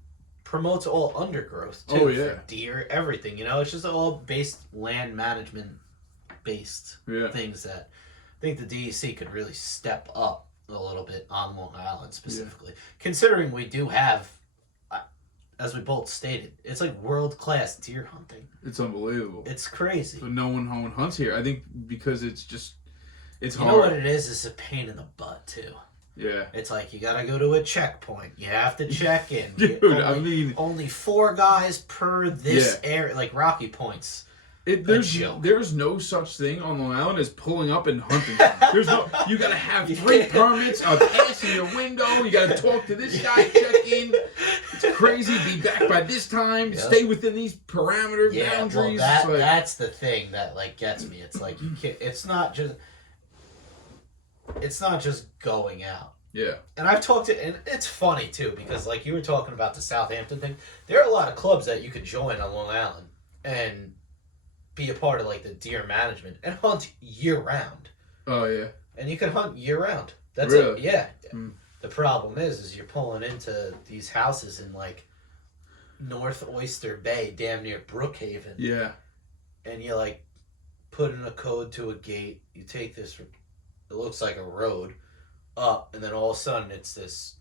promotes all undergrowth, too. Oh, yeah. For deer, everything, It's just all land management-based things that I think the DEC could really step up a little bit on Long Island, specifically. Yeah. Considering we do have, as we both stated, it's like world-class deer hunting. It's unbelievable. It's crazy. But no one hunts here. I think because it's hard. You know what it is? It's a pain in the butt, too. Yeah. It's like you gotta go to a checkpoint. You have to check in. Dude, only 4 guys per this area, like Rocky Points. There's no such thing on Long Island as pulling up and hunting. You gotta have 3 permits, a pass in your window. You gotta talk to this guy, check in. It's crazy. Be back by this time. Yep. Stay within these boundaries. Well, that's the thing that gets me. It's like you can't. It's not just going out. Yeah. And I've talked to, and it's funny too, because like you were talking about the Southampton thing, there are a lot of clubs that you could join on Long Island and be a part of like the deer management and hunt year round. Oh yeah. And you can hunt year round. That's really? it. Yeah. Mm. The problem is you're pulling into these houses in like North Oyster Bay, damn near Brookhaven. Yeah. And you like put in a code to a gate. You take this, it looks like a road, up, and then all of a sudden it's this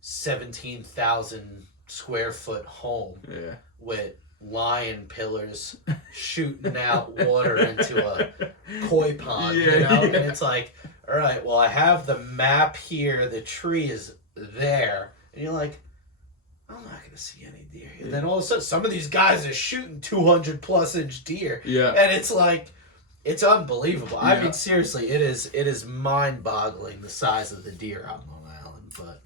17,000 square foot home. Yeah. With lion pillars shooting out water into a koi pond, Yeah, you know? yeah. And it's like, all right, well, I have the map here, the tree is there, and you're like, I'm not going to see any deer here. Yeah. Then all of a sudden, some of these guys are shooting 200 plus inch deer. Yeah. And it's like, it's unbelievable. Yeah. I mean, seriously, it is mind boggling the size of the deer on Long Island, but.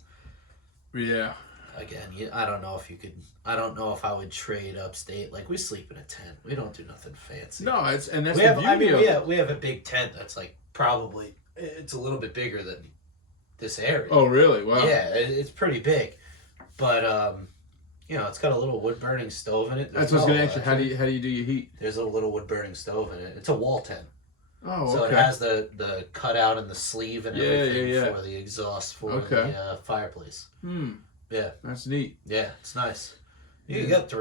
Yeah. Again, I don't know if you could. I don't know if I would trade upstate. Like we sleep in a tent. We don't do nothing fancy. No, that's the beauty we have a big tent that's like probably it's a little bit bigger than this area. Oh really? Wow. Yeah, it's pretty big, but it's got a little wood burning stove in it. That's what I was gonna ask you. How do you do your heat? There's a little wood burning stove in it. It's a wall tent. Oh, so okay. it has the cutout and the sleeve and everything for the exhaust for the fireplace. Yeah. That's neat. Yeah, it's nice. You got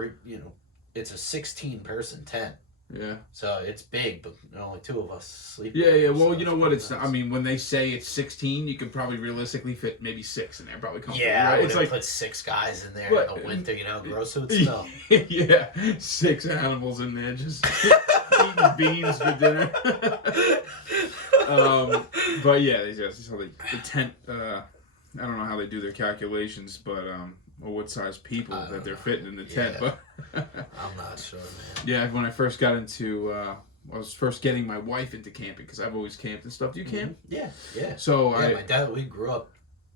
it's a 16-person tent. Yeah. So it's big, but only 2 of us sleep. Yeah. Well, so you know what? It's nice. I mean, when they say it's 16, you could probably realistically fit maybe 6 in there, probably comfortably. Yeah, right? It's like put 6 guys in there in the winter. You know how gross it would smell. Yeah, 6 animals in there just eating beans for dinner. But yeah, the tent. I don't know how they do their calculations, but or what size people that they're fitting in the tent. But I'm not sure, man. Yeah, when I first got into, I was first getting my wife into camping because I've always camped and stuff. Do you camp? Yeah. So my dad, we grew up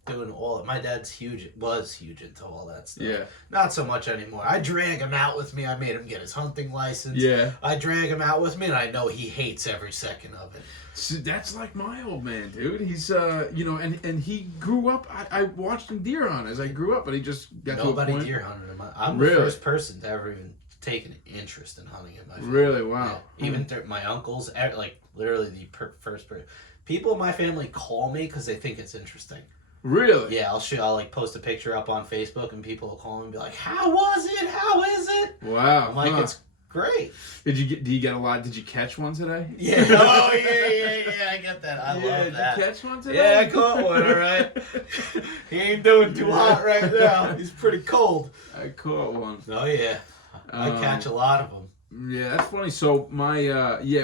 doing all. My dad's was huge into all that stuff. Yeah. Not so much anymore. I drag him out with me. I made him get his hunting license. Yeah. I drag him out with me, and I know he hates every second of it. So that's like my old man, dude. He's and he grew up. I watched him deer hunt as I grew up, but he just got to a point. Nobody deer hunted him. I'm the first person to ever even take an interest in hunting in my family. Really? Wow. Yeah. Even my uncles, like literally the first person. People in my family call me because they think it's interesting. Really? Yeah, I'll like post a picture up on Facebook and people will call me and be like, "How was it? How is it?" Wow. I'm like, "It's great." Do you get a lot? Did you catch one today? Yeah. Oh yeah. I get that. I love that. Did you catch one today? Yeah, I caught one. All right. He ain't doing too hot right now. He's pretty cold. I caught one. Oh yeah. I catch a lot of them. Yeah, that's funny. So my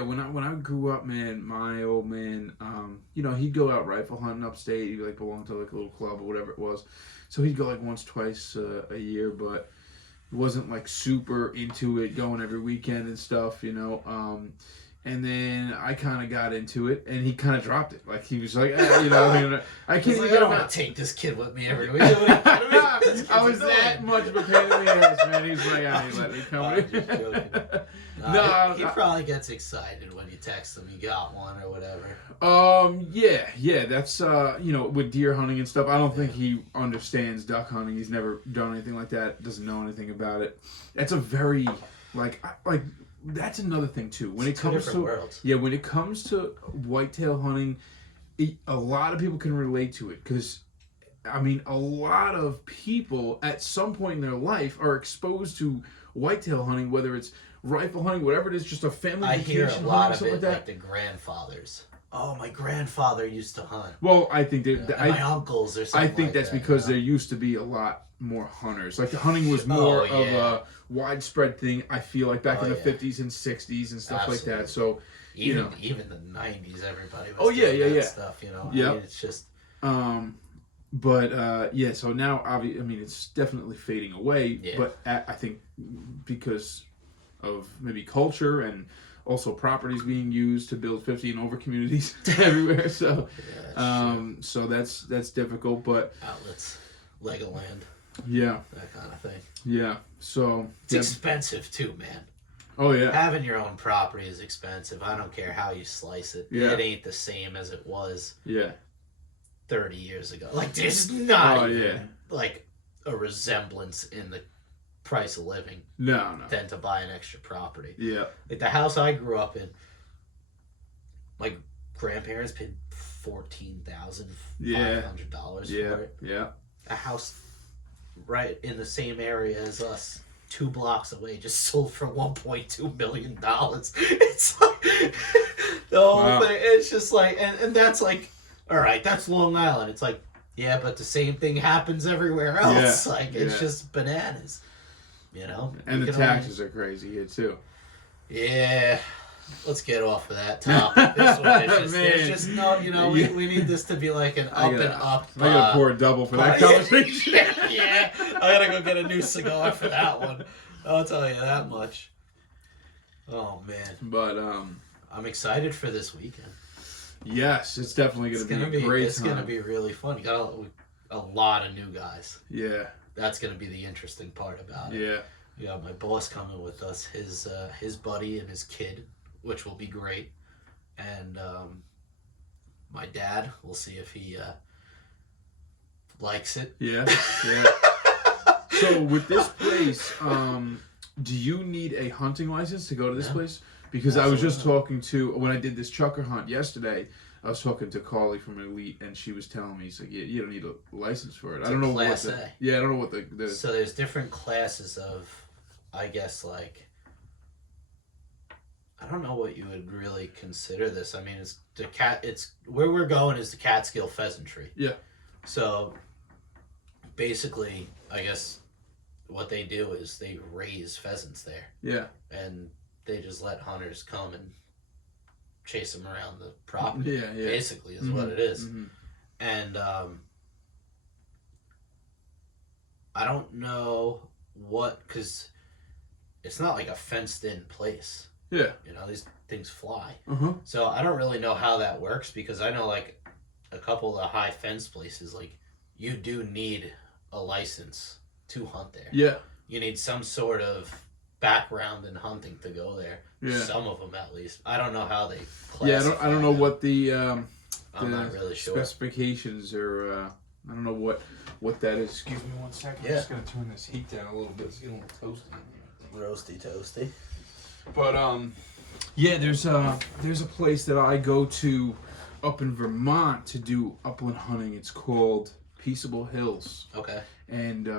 when I grew up, man, my old man, he'd go out rifle hunting upstate. He like belonged to like a little club or whatever it was. So he'd go like once, twice a year, but wasn't like super into it, going every weekend and stuff, And then I kind of got into it, and he kind of dropped it. Like he was like, I can't even. I don't want to take this kid with me every week. I was that much of a pain in the ass, man. He's like, I ain't letting me come in. He probably gets excited when you text him you got one or whatever. Yeah. That's with deer hunting and stuff. I don't think he understands duck hunting. He's never done anything like that. Doesn't know anything about it. That's a very that's another thing too. When it comes to worlds. when it comes to whitetail hunting, a lot of people can relate to it because, I mean, a lot of people at some point in their life are exposed to whitetail hunting, whether it's rifle hunting, whatever it is, just a family I vacation. hear a lot of it, like that. like the grandfathers. Oh, my grandfather used to hunt. Well, I think my uncles or something. I think that's because there used to be a lot more hunters. Like the hunting was more of a widespread thing. I feel like back in the 50s and 60s and stuff like that. So even the 90s, everybody was doing that stuff. Yeah, I mean, it's just. So now it's definitely fading away. Yeah. But I think because of maybe culture and also properties being used to build 50 and over communities everywhere. So, so that's difficult. But outlets, Legoland. Yeah. That kind of thing. Yeah. So it's expensive too, man. Oh yeah. Having your own property is expensive. I don't care how you slice it. Yeah. It ain't the same as it was. Yeah. 30 years ago. Like, there's not even, like, a resemblance in the price of living than to buy an extra property. Yeah. Like, the house I grew up in, my grandparents paid $14,500 for it. Yeah. A house right in the same area as us, 2 blocks away, just sold for $1.2 million. It's like the whole thing. It's just like, and that's like, all right, that's Long Island. It's like, yeah, but the same thing happens everywhere else. Like, it's just bananas, you know. And the taxes are crazy here too. Yeah. Let's get off of that topic. This one is just, there's just no, you know, we need this to be like an up and up. I gotta pour a double for that conversation. Yeah, I gotta go get a new cigar for that one. I'll tell you that much. Oh man. But I'm excited for this weekend. Yes, it's definitely gonna be a great It's gonna be really fun. You got a lot of new guys. Yeah. That's gonna be the interesting part about it. Yeah. We got my boss coming with us, his buddy and his kid, which will be great. And my dad, we'll see if he likes it. Yeah. So with this place, do you need a hunting license to go to this place? Because I was just talking to, when I did this chucker hunt yesterday, I was talking to Carly from Elite, and she was telling me, she's like, you don't need a license for it. It's I don't know Class what A. I don't know what the So there's different classes of, I guess, like, I don't know what you would really consider this. I mean, it's where we're going is the Catskill Pheasantry. Yeah. So basically, I guess what they do is they raise pheasants there. Yeah. And they just let hunters come and chase them around the property. Yeah. Basically is what it is. Mm-hmm. And I don't know because it's not like a fenced in place. Yeah. You know, these things fly. Uh-huh. So I don't really know how that works, because I know, like, a couple of the high fence places, like, you do need a license to hunt there. Yeah. You need some sort of background in hunting to go there. Yeah. Some of them, at least. I don't know how they classify. Yeah, I don't know what the I'm not really sure. Specifications or I don't know what that is. Excuse me one second. I'm just gonna turn this heat down a little bit. It's getting a little toasty. Roasty toasty. But yeah, there's a place that I go to up in Vermont to do upland hunting. It's called Peaceable Hills. Okay. And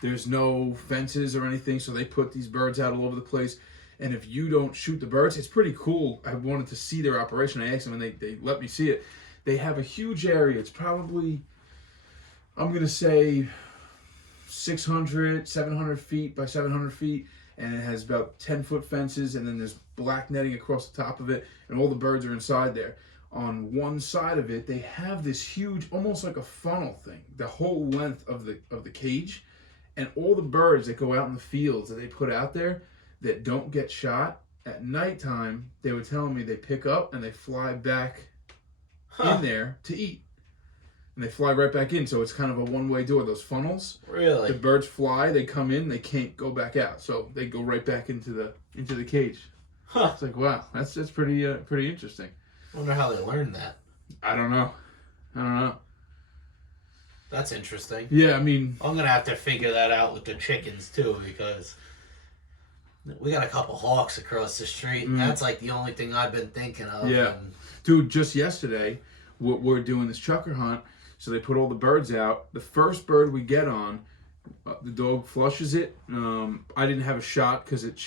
there's no fences or anything, so they put these birds out all over the place. And if you don't shoot the birds, it's pretty cool. I wanted to see their operation. I asked them, and they let me see it. They have a huge area. It's probably, I'm going to say, 600, 700 feet by 700 feet. And it has about 10-foot fences, and then there's black netting across the top of it, and all the birds are inside there. On one side of it, they have this huge, almost like a funnel thing, the whole length of the cage, and all the birds that go out in the fields that they put out there that don't get shot, at nighttime, they were telling me they pick up and they fly back in there to eat. And they fly right back in, so it's kind of a one-way door. Those funnels, really, the birds fly, they come in, they can't go back out, so they go right back into the cage. Huh. It's like, wow, that's pretty interesting. I wonder how they learned that. I don't know. That's interesting. Yeah, I mean, I'm gonna have to figure that out with the chickens too, because we got a couple hawks across the street, and that's like the only thing I've been thinking of. Yeah, dude, just yesterday, we're doing this chucker hunt. So they put all the birds out. The first bird we get on, the dog flushes it. I didn't have a shot because it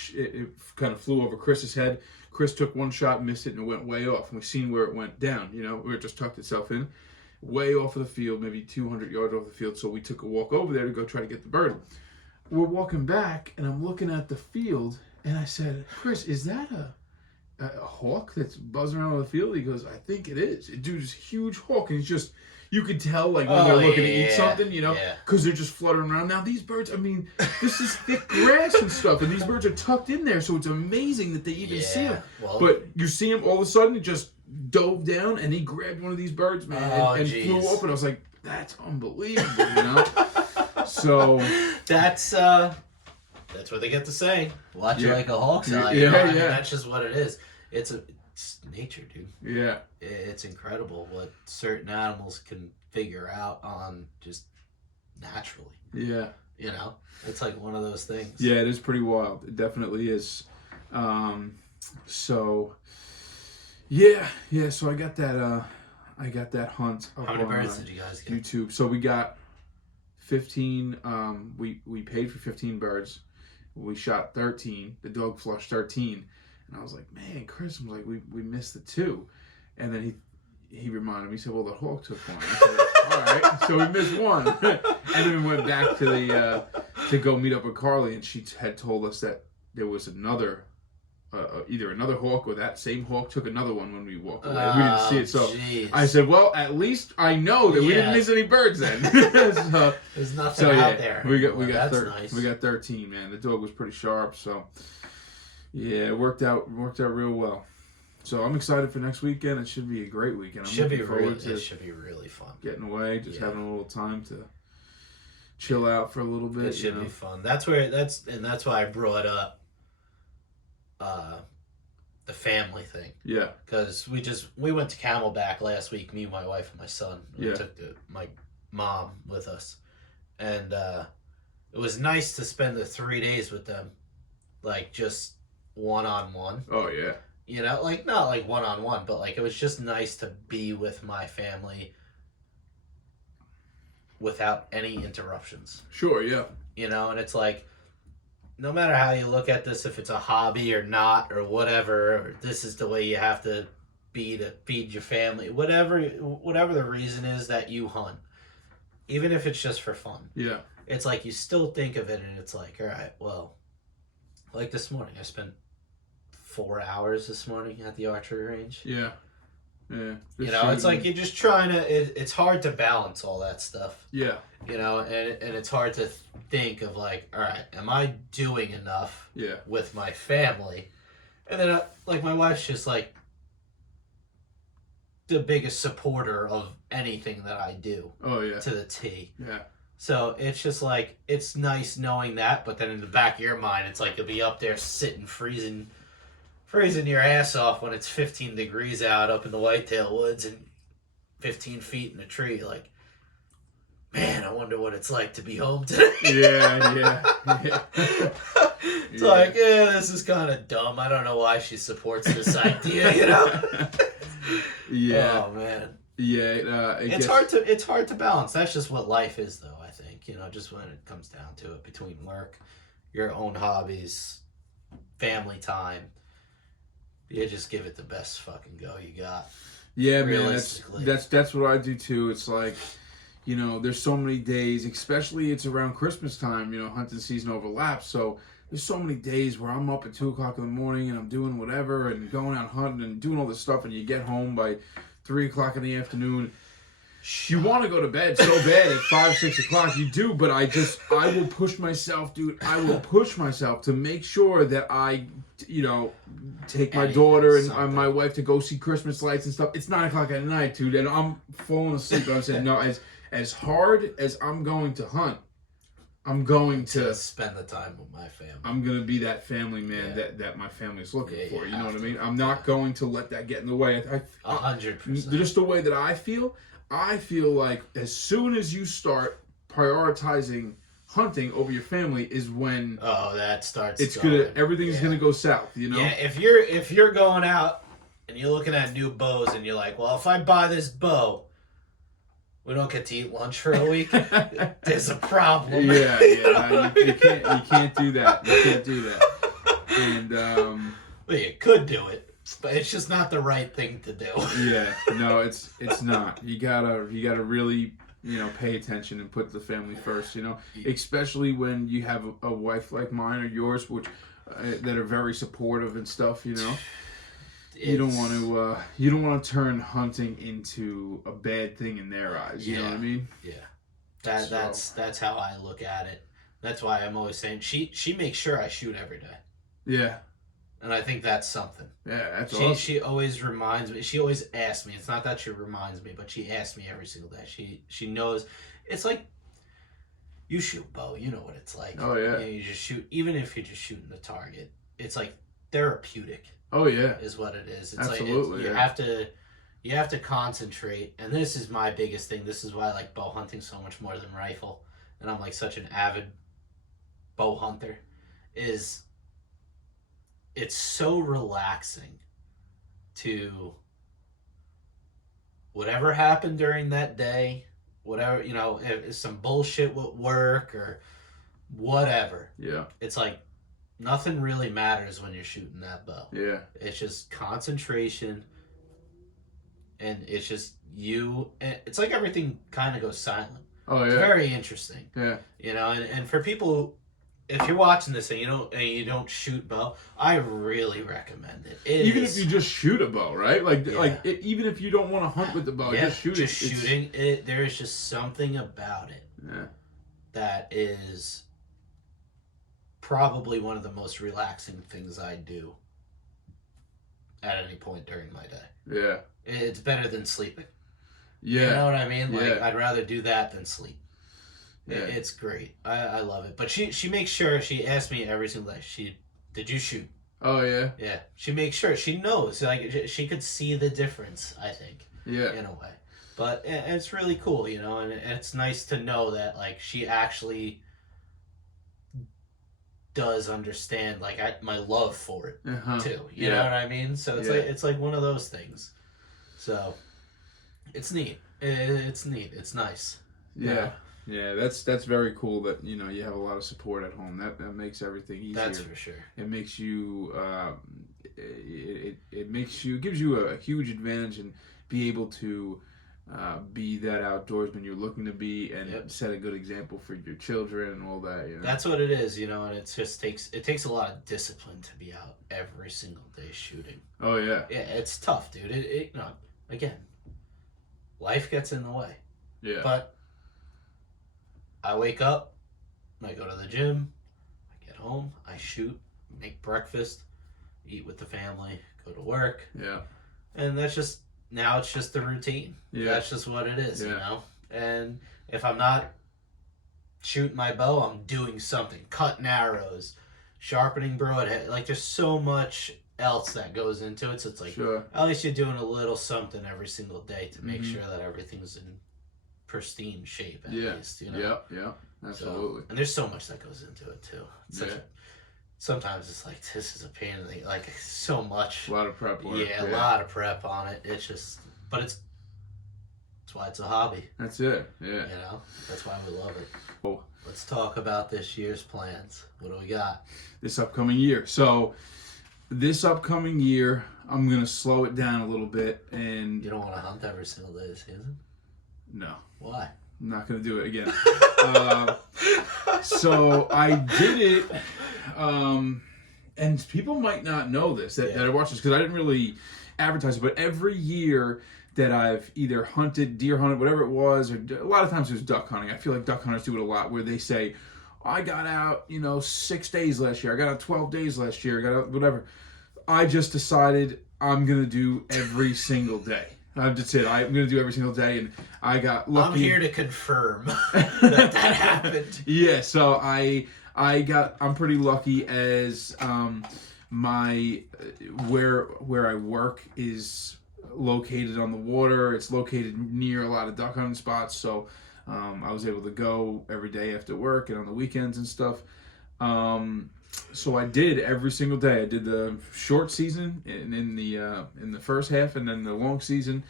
kind of flew over Chris's head. Chris took one shot, missed it, and it went way off. And we seen where it went down, where it just tucked itself in. Way off of the field, maybe 200 yards off the field. So we took a walk over there to go try to get the bird. We're walking back, and I'm looking at the field, and I said, Chris, is that a hawk that's buzzing around on the field? He goes, I think it is. Dude, it's a huge hawk, and it's just... You could tell, like, when they're looking to eat something, because they're just fluttering around. Now, these birds, I mean, this is thick grass and stuff, and these birds are tucked in there, so it's amazing that they even see them. Well, but you see him, all of a sudden, he just dove down, and he grabbed one of these birds, man, and flew up, and I was like, that's unbelievable, So... That's what they get to say. Watch it like a hawk's eye. Yeah, I mean, that's just what it is. it's nature, dude. Yeah. It's incredible what certain animals can figure out on just naturally. Yeah. You know, it's like one of those things. Yeah, it is pretty wild. It definitely is. So yeah. So I got that hunt up How many on birds did you guys get? YouTube. So we got 15. We paid for 15 birds. We shot 13. The dog flushed 13, and I was like, man, Chris, I'm like, we missed the 2, and then he reminded me. He said, well, the hawk took one. I said, all right, so we missed 1, and then we went back to the to go meet up with Carly, and she had told us that there was another. Either another hawk or that same hawk took another one when we walked away. We didn't see it, so geez. I said, "Well, at least I know that we didn't miss any birds then." So, there's nothing out there. We got nice. We got 13, man. The dog was pretty sharp, so yeah, it worked out real well. So I'm excited for next weekend. It should be a great weekend. I'm looking forward to it should be really fun. Getting away, just having a little time to chill out for a little bit. It should be fun. That's why I brought up the family thing. Yeah. Because we went to Camelback last week, me, my wife, and my son. We took my mom with us. And it was nice to spend the 3 days with them, like just one-on-one. Oh, yeah. You know, like not like one-on-one, but like it was just nice to be with my family without any interruptions. Sure, yeah. You know, and it's like, no matter how you look at this, if it's a hobby or not, or whatever, or this is the way you have to be to feed your family, whatever the reason is that you hunt, even if it's just for fun. Yeah. It's like you still think of it, and it's like, all right, well, like this morning, I spent 4 hours this morning at the archery range. Yeah. Yeah. You know, it's like you're just trying to. It's hard to balance all that stuff. Yeah. You know, and it's hard to think of like, all right, am I doing enough? Yeah. With my family, and then like my wife's just like the biggest supporter of anything that I do. Oh yeah. To the T. Yeah. So it's just like it's nice knowing that, but then in the back of your mind, it's like you'll be up there sitting freezing your ass off when it's 15 degrees out up in the whitetail woods and 15 feet in a tree. Like, man, I wonder what it's like to be home today. Yeah. It's like, this is kind of dumb. I don't know why she supports this idea, you know? Yeah. Oh, man. Yeah. It's hard to balance. That's just what life is, though, I think. You know, just when it comes down to it, between work, your own hobbies, family time. You just give it the best fucking go you got. Yeah, man, that's what I do too. It's like, you know, there's so many days, especially it's around Christmas time, you know, hunting season overlaps. So there's so many days where I'm up at 2 o'clock in the morning and I'm doing whatever and going out hunting and doing all this stuff, and you get home by 3 o'clock in the afternoon. You want to go to bed so bad at 5, 6 o'clock. You do, but I will push myself, dude. I will push myself to make sure that I, you know, take my daughter and my wife to go see Christmas lights and stuff. It's 9 o'clock at night, dude, and I'm falling asleep. And I'm saying, no, as hard as I'm going to hunt, I'm going to spend the time with my family. I'm going to be that family man that my family's looking for. You know what I mean? I'm not going to let that get in the way. 100%. Just the way that I feel like as soon as you start prioritizing hunting over your family is when that starts. Everything's gonna go south. You know. Yeah, if you're going out and you're looking at new bows and you're like, well, if I buy this bow, we don't get to eat lunch for a week. There's a problem. Yeah. You can't do that. You can't do that. And well, you could do it. But it's just not the right thing to do. Yeah, no, it's not. You gotta really, you know, pay attention and put the family first. You know, especially when you have a wife like mine or yours, which that are very supportive and stuff. You know, you don't want to turn hunting into a bad thing in their eyes. You know what I mean? Yeah, that's how I look at it. That's why I'm always saying she makes sure I shoot every day. Yeah. And I think that's something. Yeah, that's awesome. She always reminds me. She always asks me. It's not that she reminds me, but she asks me every single day. She knows. It's like you shoot bow. You know what it's like. Oh yeah. You just shoot. Even if you're just shooting the target, it's like therapeutic. Oh yeah. Is what it is. It's Absolutely. you have to concentrate, and this is my biggest thing. This is why I like bow hunting so much more than rifle, and I'm like such an avid bow hunter. Is it's so relaxing to whatever happened during that day, whatever, if some bullshit with work or whatever. Yeah. It's like nothing really matters when you're shooting that bow. Yeah. It's just concentration, and it's just you. It's like everything kind of goes silent. Oh yeah. It's very interesting. Yeah. And for people, if you're watching this and you don't shoot bow, I really recommend it. Even if you just shoot a bow, right? Even if you don't want to hunt with the bow, just shoot it. Just shooting it. There is just something about it that is probably one of the most relaxing things I do at any point during my day. Yeah. It's better than sleeping. Yeah. You know what I mean? Yeah. I'd rather do that than sleep. Yeah. It's great. I love it. But she makes sure, she asks me every single day, did you shoot? Oh, yeah? Yeah. She makes sure. She knows. Like, she could see the difference, I think. Yeah. In a way. But it's really cool, and it's nice to know that, like, she actually does understand, like, my love for it, too. You know what I mean? So it's like one of those things. So, it's neat. It's neat. It's nice. Yeah. Yeah, that's very cool that, you have a lot of support at home. That makes everything easier. That's for sure. It makes you, it gives you a huge advantage and be able to be that outdoorsman you're looking to be and set a good example for your children and all that. That's what it is, and it just takes a lot of discipline to be out every single day shooting. Oh, yeah. Yeah, it's tough, dude. Again, life gets in the way. Yeah. But I wake up, I go to the gym, I get home, I shoot, make breakfast, eat with the family, go to work. Yeah. And now it's just the routine. Yeah. That's just what it is, And if I'm not shooting my bow, I'm doing something, cutting arrows, sharpening broadhead. Like, there's so much else that goes into it. So it's like, at least you're doing a little something every single day to make sure that everything's in pristine shape at least, Yeah, absolutely. And there's so much that goes into it too. Sometimes it's like, this is a pain in the, like, so much. A lot of prep work. Yeah, a lot of prep on it. It's just, but that's why it's a hobby. That's it. Yeah. That's why we love it. Oh. Let's talk about this year's plans. What do we got? This upcoming year. So, this upcoming year, I'm going to slow it down a little bit. And you don't want to hunt every single day of the season? No. Why? I'm not going to do it again. So I did it, and people might not know this, that I watched this, because I didn't really advertise it, but every year that I've either hunted, deer hunted, whatever it was, or a lot of times it was duck hunting. I feel like duck hunters do it a lot, where they say, I got out, 6 days last year, I got out 12 days last year, I got out whatever. I just decided I'm going to do every single day. That's it. I'm going to do every single day, and I got lucky. I'm here to confirm that happened. Yeah, so I'm pretty lucky, as my where I work is located on the water. It's located near a lot of duck hunting spots, so I was able to go every day after work and on the weekends and stuff. So I did every single day. I did the short season in the first half, and then the long season,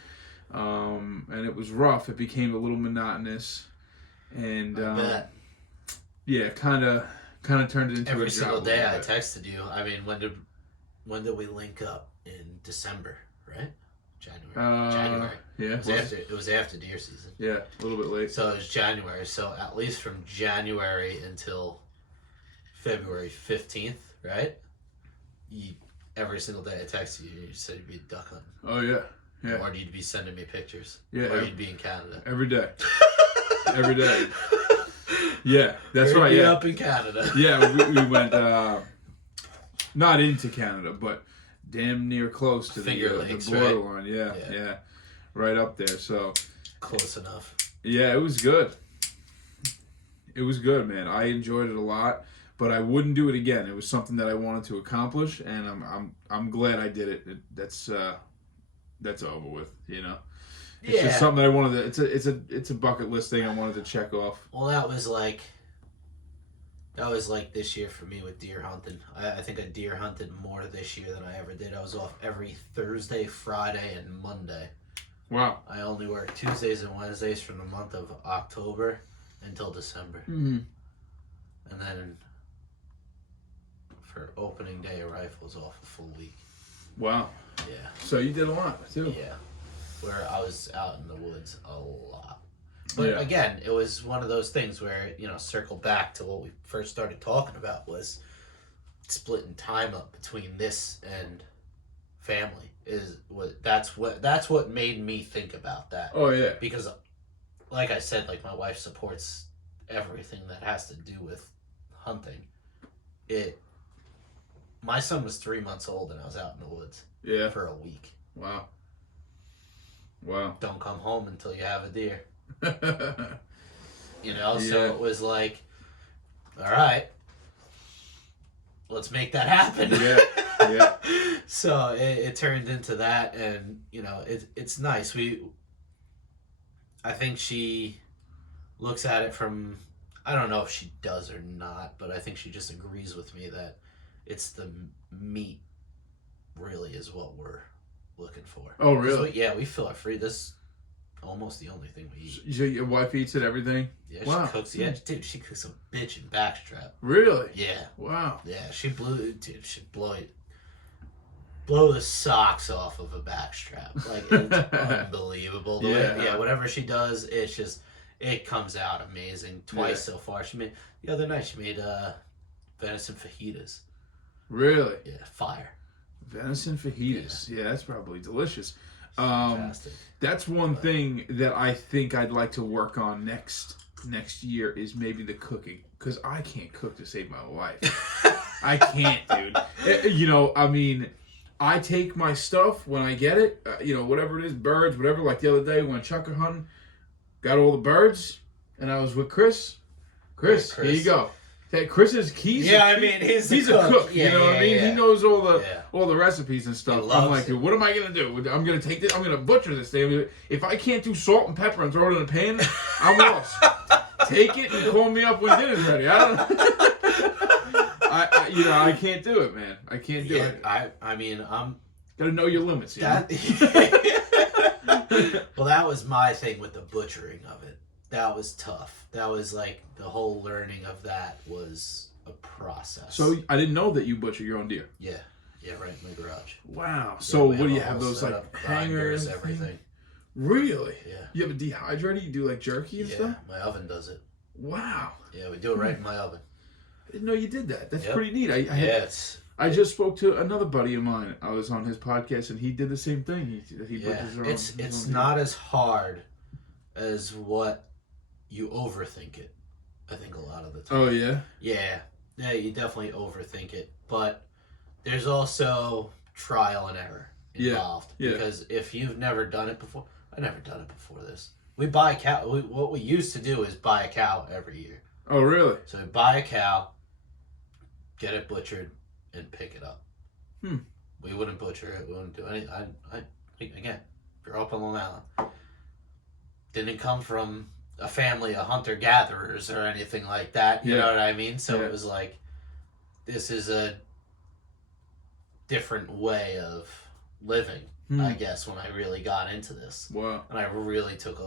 and it was rough. It became a little monotonous, and kind of turned it into every a single day. I texted you. I mean, when did we link up? In December, right? January. Yeah. It was after deer season. Yeah, a little bit late. So it was January. So at least from January until February 15th, right? Every single day I texted you, you said you'd be duck hunting. Oh, yeah. Yeah. Or you'd be sending me pictures. Yeah. Or you'd be in Canada. Every day. Every day. Yeah, that's right. You'd Yeah. be up in Canada. Yeah, we went, not into Canada, but damn near close to the borderline. Right? Yeah. Right up there, so. Close enough. Yeah, it was good. It was good, man. I enjoyed it a lot. but I wouldn't do it again. It was something that I wanted to accomplish, and I'm glad I did it. That's over with, you know. It's just something that I wanted to. It's a bucket list thing I wanted to check off. Well, that was like this year for me with deer hunting. I think I deer hunted more this year than I ever did. I was off every Thursday, Friday, and Monday. Wow. I only worked Tuesdays and Wednesdays from the month of October until December. Mm-hmm. And then for opening day of rifles, off a full week. Wow. Yeah. So you did a lot too. Yeah. Where I was out in the woods a lot. But again, it was one of those things where, circle back to what we first started talking about was splitting time up between this and family. That's what made me think about that. Oh yeah. Because like I said, like my wife supports everything that has to do with hunting. My son was 3 months old and I was out in the woods. Yeah. For a week. Wow. Don't come home until you have a deer. Yeah. So it was like, all right, let's make that happen. Yeah. So it turned into that, and it's nice. I think she looks at it from, I don't know if she does or not, but I think she just agrees with me that it's the meat really is what we're looking for. Oh really? Yeah, we feel our free. This almost the only thing we eat. So your wife eats it every day? Yeah, wow. She cooks. Yeah, dude, she cooks a bitch in backstrap. Really? Yeah. Wow. Yeah, she'd blow the socks off of a backstrap. Like, it's unbelievable. Whatever she does, it comes out amazing. Twice so far. The other night she made venison fajitas. Really? Yeah, fire. Venison fajitas. Yeah, that's probably delicious. Fantastic. That's one thing that I think I'd like to work on next year is maybe the cooking, because I can't cook to save my life. I can't, dude. I mean, I take my stuff when I get it, whatever it is, birds, whatever. Like the other day when chucker hunting, got all the birds, and I was with Chris. Chris, here you go. Chris's keys. Yeah, he's a cook. Yeah, you know what I mean? Yeah. He knows all the recipes and stuff. I'm like, it. what am I gonna do? I'm gonna take this. I'm gonna butcher this thing. If I can't do salt and pepper and throw it in a pan, I'm lost. Take it and call me up when dinner's ready. I don't. I can't do it, man. I can't do it. I'm gotta know your limits. Well, that was my thing with the butchering of it. That was tough. That was like the whole learning of that was a process. So I didn't know that you butcher your own deer. Yeah, right in my garage. Wow. So what do you have? Those like hangers, everything. Really? Yeah. You have a dehydrator? You do like jerky and stuff? My oven does it. Wow. Yeah, we do it right in my oven. I didn't know you did that. That's pretty neat. I just spoke to another buddy of mine. I was on his podcast and he did the same thing. He butchers his own. It's not as hard as what you overthink it. I think a lot of the time. Oh yeah? Yeah, you definitely overthink it. But there's also trial and error involved. Yeah. Because if you've never done it before, I've never done it before this. We buy a cow. What we used to do is buy a cow every year. Oh really? So we buy a cow, get it butchered, and pick it up. We wouldn't butcher it. We wouldn't do anything. I again, grew up on Long Island. Didn't come from a family of hunter-gatherers or anything like that. You know what I mean? So it was like, this is a different way of living, I guess, when I really got into this. Wow. And I really took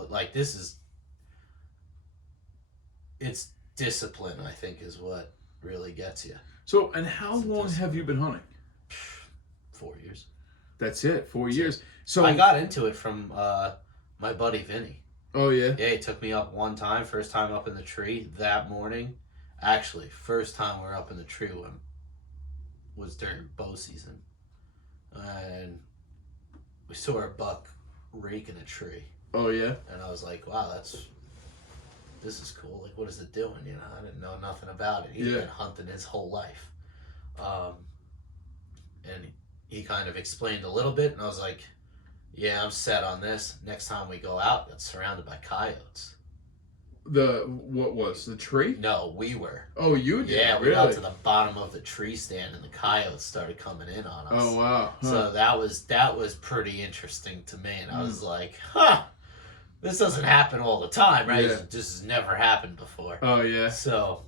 it's discipline, I think, is what really gets you. So, and how long have you been hunting? 4 years. That's it, 4 years. So I got into it from my buddy Vinny. Oh yeah? Yeah, he took me up one time, first time up in the tree that morning. Actually, first time we were up in the tree was during bow season. And we saw a buck raking a tree. Oh yeah? And I was like, wow, this is cool. Like, what is it doing? I didn't know nothing about it. He's been hunting his whole life. And he kind of explained a little bit, and I was like, yeah, I'm set on this. Next time we go out, it's surrounded by coyotes. What was the tree? No, we were. Oh, you did? Yeah, we really? got to the bottom of the tree stand, and the coyotes started coming in on us. Oh wow! Huh. So that was pretty interesting to me, and I was like, huh. This doesn't happen all the time, right? Yeah. This has never happened before. Oh yeah. So,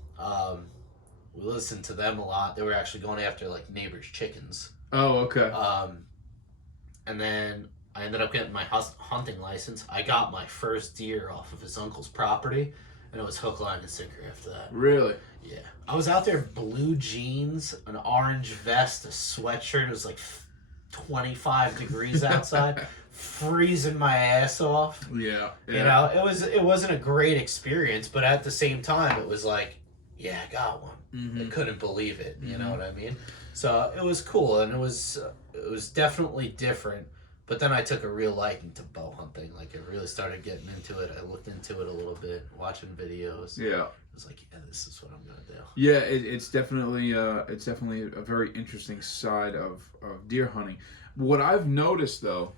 we listened to them a lot. They were actually going after like neighbors' chickens. Oh okay. And then I ended up getting my hunting license. I got my first deer off of his uncle's property, and it was hook, line, and sinker after that. Really? Yeah. I was out there in blue jeans, an orange vest, a sweatshirt. It was like 25 degrees outside, freezing my ass off. Yeah. You know, it wasn't a great experience, but at the same time, it was like, yeah, I got one. Mm-hmm. I couldn't believe it. You know what I mean? So it was cool, and it was definitely different. But then I took a real liking to bow hunting. Like, I really started getting into it. I looked into it a little bit, watching videos. Yeah. I was like, yeah, this is what I'm gonna do. Yeah, it's definitely a very interesting side of deer hunting. What I've noticed though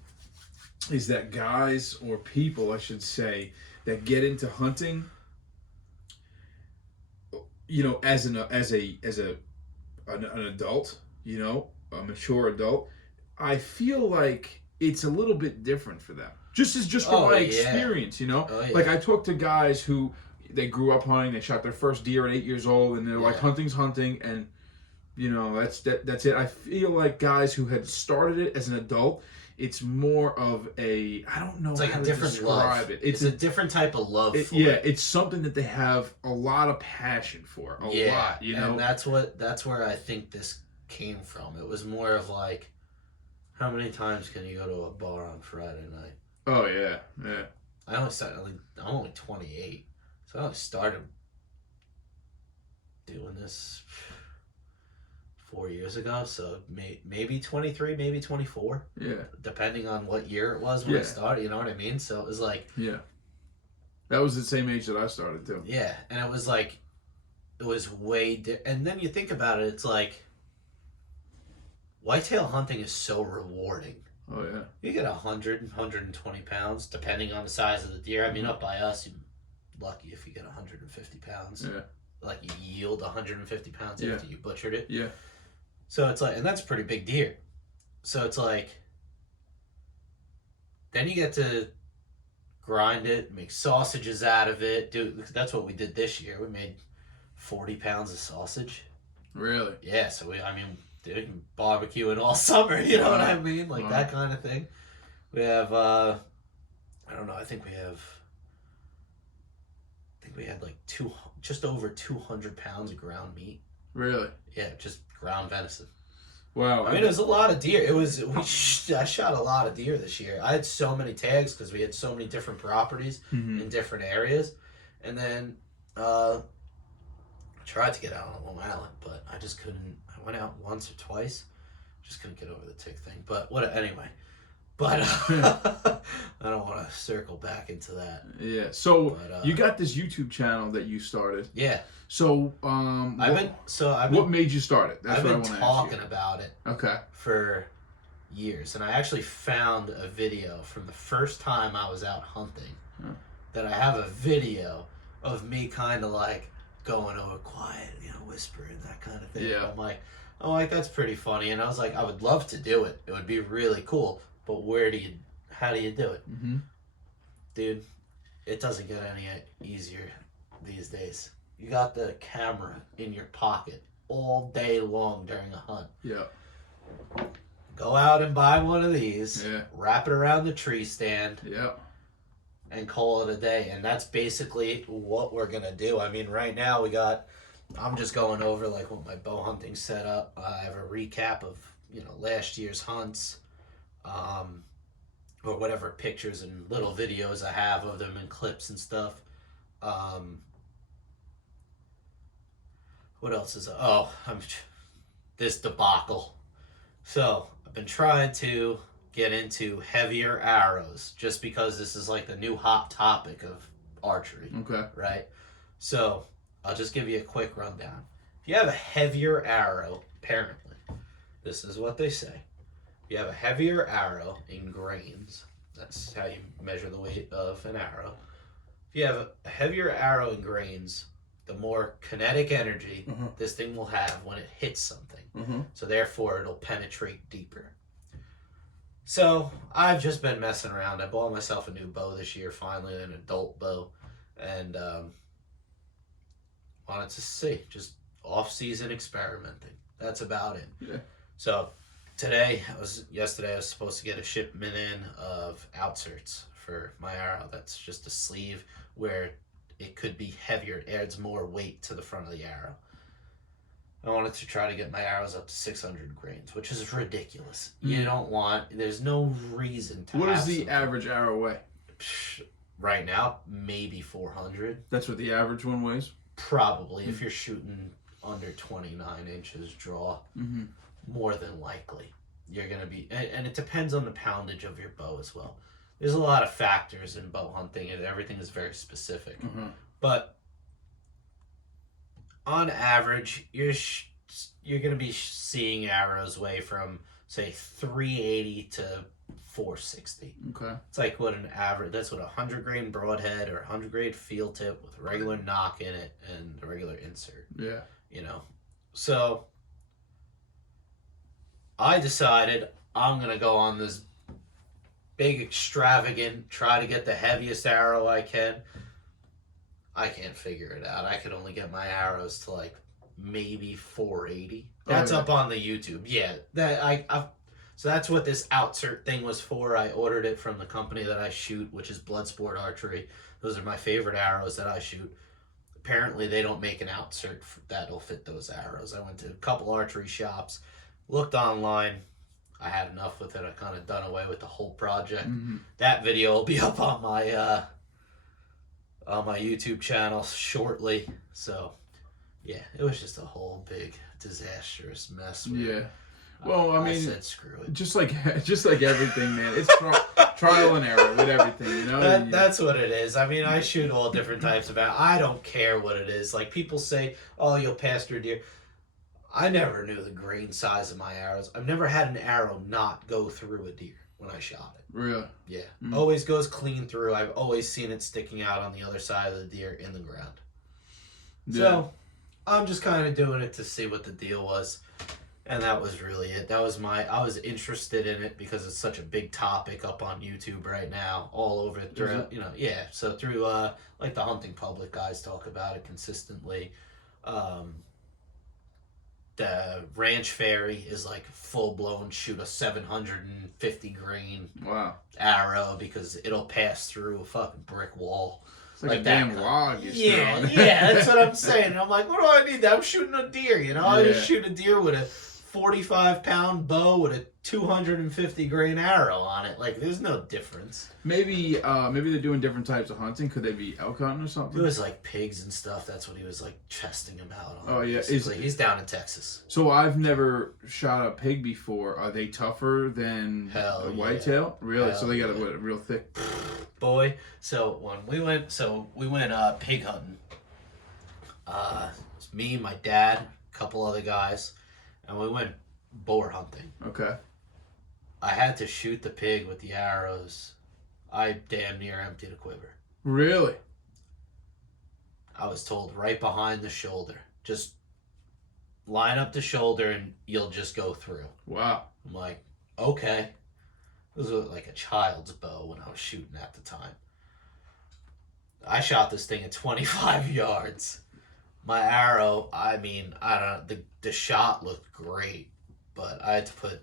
is that guys, or people I should say, that get into hunting, you know, as an adult, you know, a mature adult, I feel like it's a little bit different for them. Just from my experience, you know. Oh, yeah. Like I talk to guys who they grew up hunting, they shot their first deer at 8 years old, and they're like, hunting's hunting, and you know, that's it. I feel like guys who had started it as an adult, it's more of a, I don't know, it's like how a to different describe love. it. It's a different type of love for yeah, it. it's something that they have a lot of passion for. A lot, you know. And that's where I think this came from. It was more of like, how many times can you go to a bar on Friday night? Oh yeah, yeah. I'm only 28, so I only started doing this 4 years ago. So maybe 23, maybe 24. Yeah. Depending on what year it was when I started. You know what I mean? So it was like, yeah. That was the same age that I started too. Yeah, and it was like, it was way and then you think about it, it's like, whitetail hunting is so rewarding. Oh yeah. You get 100, 120 pounds, depending on the size of the deer. I mean, up by us, you're lucky if you get 150 pounds. Yeah. Like, you yield 150 pounds Yeah. after you butchered it. Yeah. So it's like, and that's a pretty big deer. So it's like, then you get to grind it, make sausages out of it. Dude, that's what we did this year. We made 40 pounds of sausage. Really? Yeah, so dude, barbecue it all summer, you know what I mean? Like that kind of thing. We have, I don't know, I think we had like just over 200 pounds of ground meat. Really? Yeah, just ground venison. Wow. I mean, it was a lot of deer. I shot a lot of deer this year. I had so many tags because we had so many different properties in different areas. And then I tried to get out on Long Island, but I just couldn't. I went out once or twice. Just couldn't get over the tick thing. But anyway. But I don't want to circle back into that. Yeah. So you got this YouTube channel that you started. Yeah. So what made you start it? That's what I want to ask you. I've been talking about it. Okay. For years, and I actually found a video from the first time I was out hunting. That I have a video of me kind of like going over quiet, you know, whispering, that kind of thing. Yeah. I'm like, that's pretty funny, and I was like, I would love to do it. It would be really cool. But how do you do it? Mm-hmm. Dude, it doesn't get any easier these days. You got the camera in your pocket all day long during a hunt. Yeah. Go out and buy one of these. Yeah. Wrap it around the tree stand. Yeah. And call it a day. And that's basically what we're going to do. I mean, right now I'm just going over like what my bow hunting set up. I have a recap of, you know, last year's hunts. Or whatever pictures and little videos I have of them and clips and stuff. What else is this debacle. So I've been trying to get into heavier arrows just because this is like the new hot topic of archery. Okay. Right? So I'll just give you a quick rundown. If you have a heavier arrow, apparently, this is what they say. You have a heavier arrow in grains. That's how you measure the weight of an arrow. If you have a heavier arrow and grains, the more kinetic energy this thing will have when it hits something. So therefore, it'll penetrate deeper. So I've just been messing around. I bought myself a new bow this year, finally, an adult bow, and wanted to see, just off-season experimenting. That's about it. Yeah. So yesterday I was supposed to get a shipment in of outserts for my arrow. That's just a sleeve where it could be heavier. It adds more weight to the front of the arrow. I wanted to try to get my arrows up to 600 grains, which is ridiculous. There's no reason to What does the average arrow weigh? Right now, maybe 400. That's what the average one weighs? Probably, if you're shooting under 29 inches draw, more than likely. You're going to be, and it depends on the poundage of your bow as well. There's a lot of factors in bow hunting, and everything is very specific. But on average, you're going to be seeing arrows weigh from, say, 380 to 460. Okay. It's like what an average, that's what a 100 grain broadhead or 100 grain field tip with a regular knock in it and a regular insert. Yeah. So I decided I'm going to go on this big extravagant, try to get the heaviest arrow I can. I can't figure it out. I could only get my arrows to like maybe 480. That's up on the YouTube. Yeah, so that's what this outsert thing was for. I ordered it from the company that I shoot, which is Bloodsport Archery. Those are my favorite arrows that I shoot. Apparently, they don't make an outsert that'll fit those arrows. I went to a couple archery shops, looked online. I had enough with it. I kind of done away with the whole project. That video will be up on my YouTube channel shortly. So, yeah, it was just a whole big disastrous mess. Yeah. Well, I mean, said screw it. Just like everything, man. It's trial and error with everything, That's what it is. I mean, I shoot all different types of arrows. I don't care what it is. Like people say, "Oh, you'll pass through deer." I never knew the grain size of my arrows. I've never had an arrow not go through a deer when I shot it. Really? Yeah. Always goes clean through. I've always seen it sticking out on the other side of the deer in the ground. Yeah. So I'm just kind of doing it to see what the deal was. And that was really it. I was interested in it because it's such a big topic up on YouTube right now, all over it. So through like the hunting public guys talk about it consistently. The Ranch Fairy is like full blown shoot a 750 grain arrow because it'll pass through a fucking brick wall. It's like a damn log. Yeah, that's what I'm saying. And I'm like, what do I need? I'm shooting a deer, I just shoot a deer with a 45-pound bow with a 250 grain arrow on it. Like, there's no difference. Maybe they're doing different types of hunting. Could they be elk hunting or something? It was like pigs and stuff. That's what he was like testing him out on. Oh yeah, he's down in Texas. So I've never shot a pig before. Are they tougher than a whitetail? Really? So they got a real thick. Boy, so when we went pig hunting. It was me, my dad, a couple other guys. And we went boar hunting. Okay. I had to shoot the pig with the arrows. I damn near emptied a quiver. Really? I was told right behind the shoulder. Just line up the shoulder and you'll just go through. Wow. I'm like, okay. It was like a child's bow when I was shooting at the time. I shot this thing at 25 yards. My arrow, I mean, I don't know, the shot looked great, but I had to put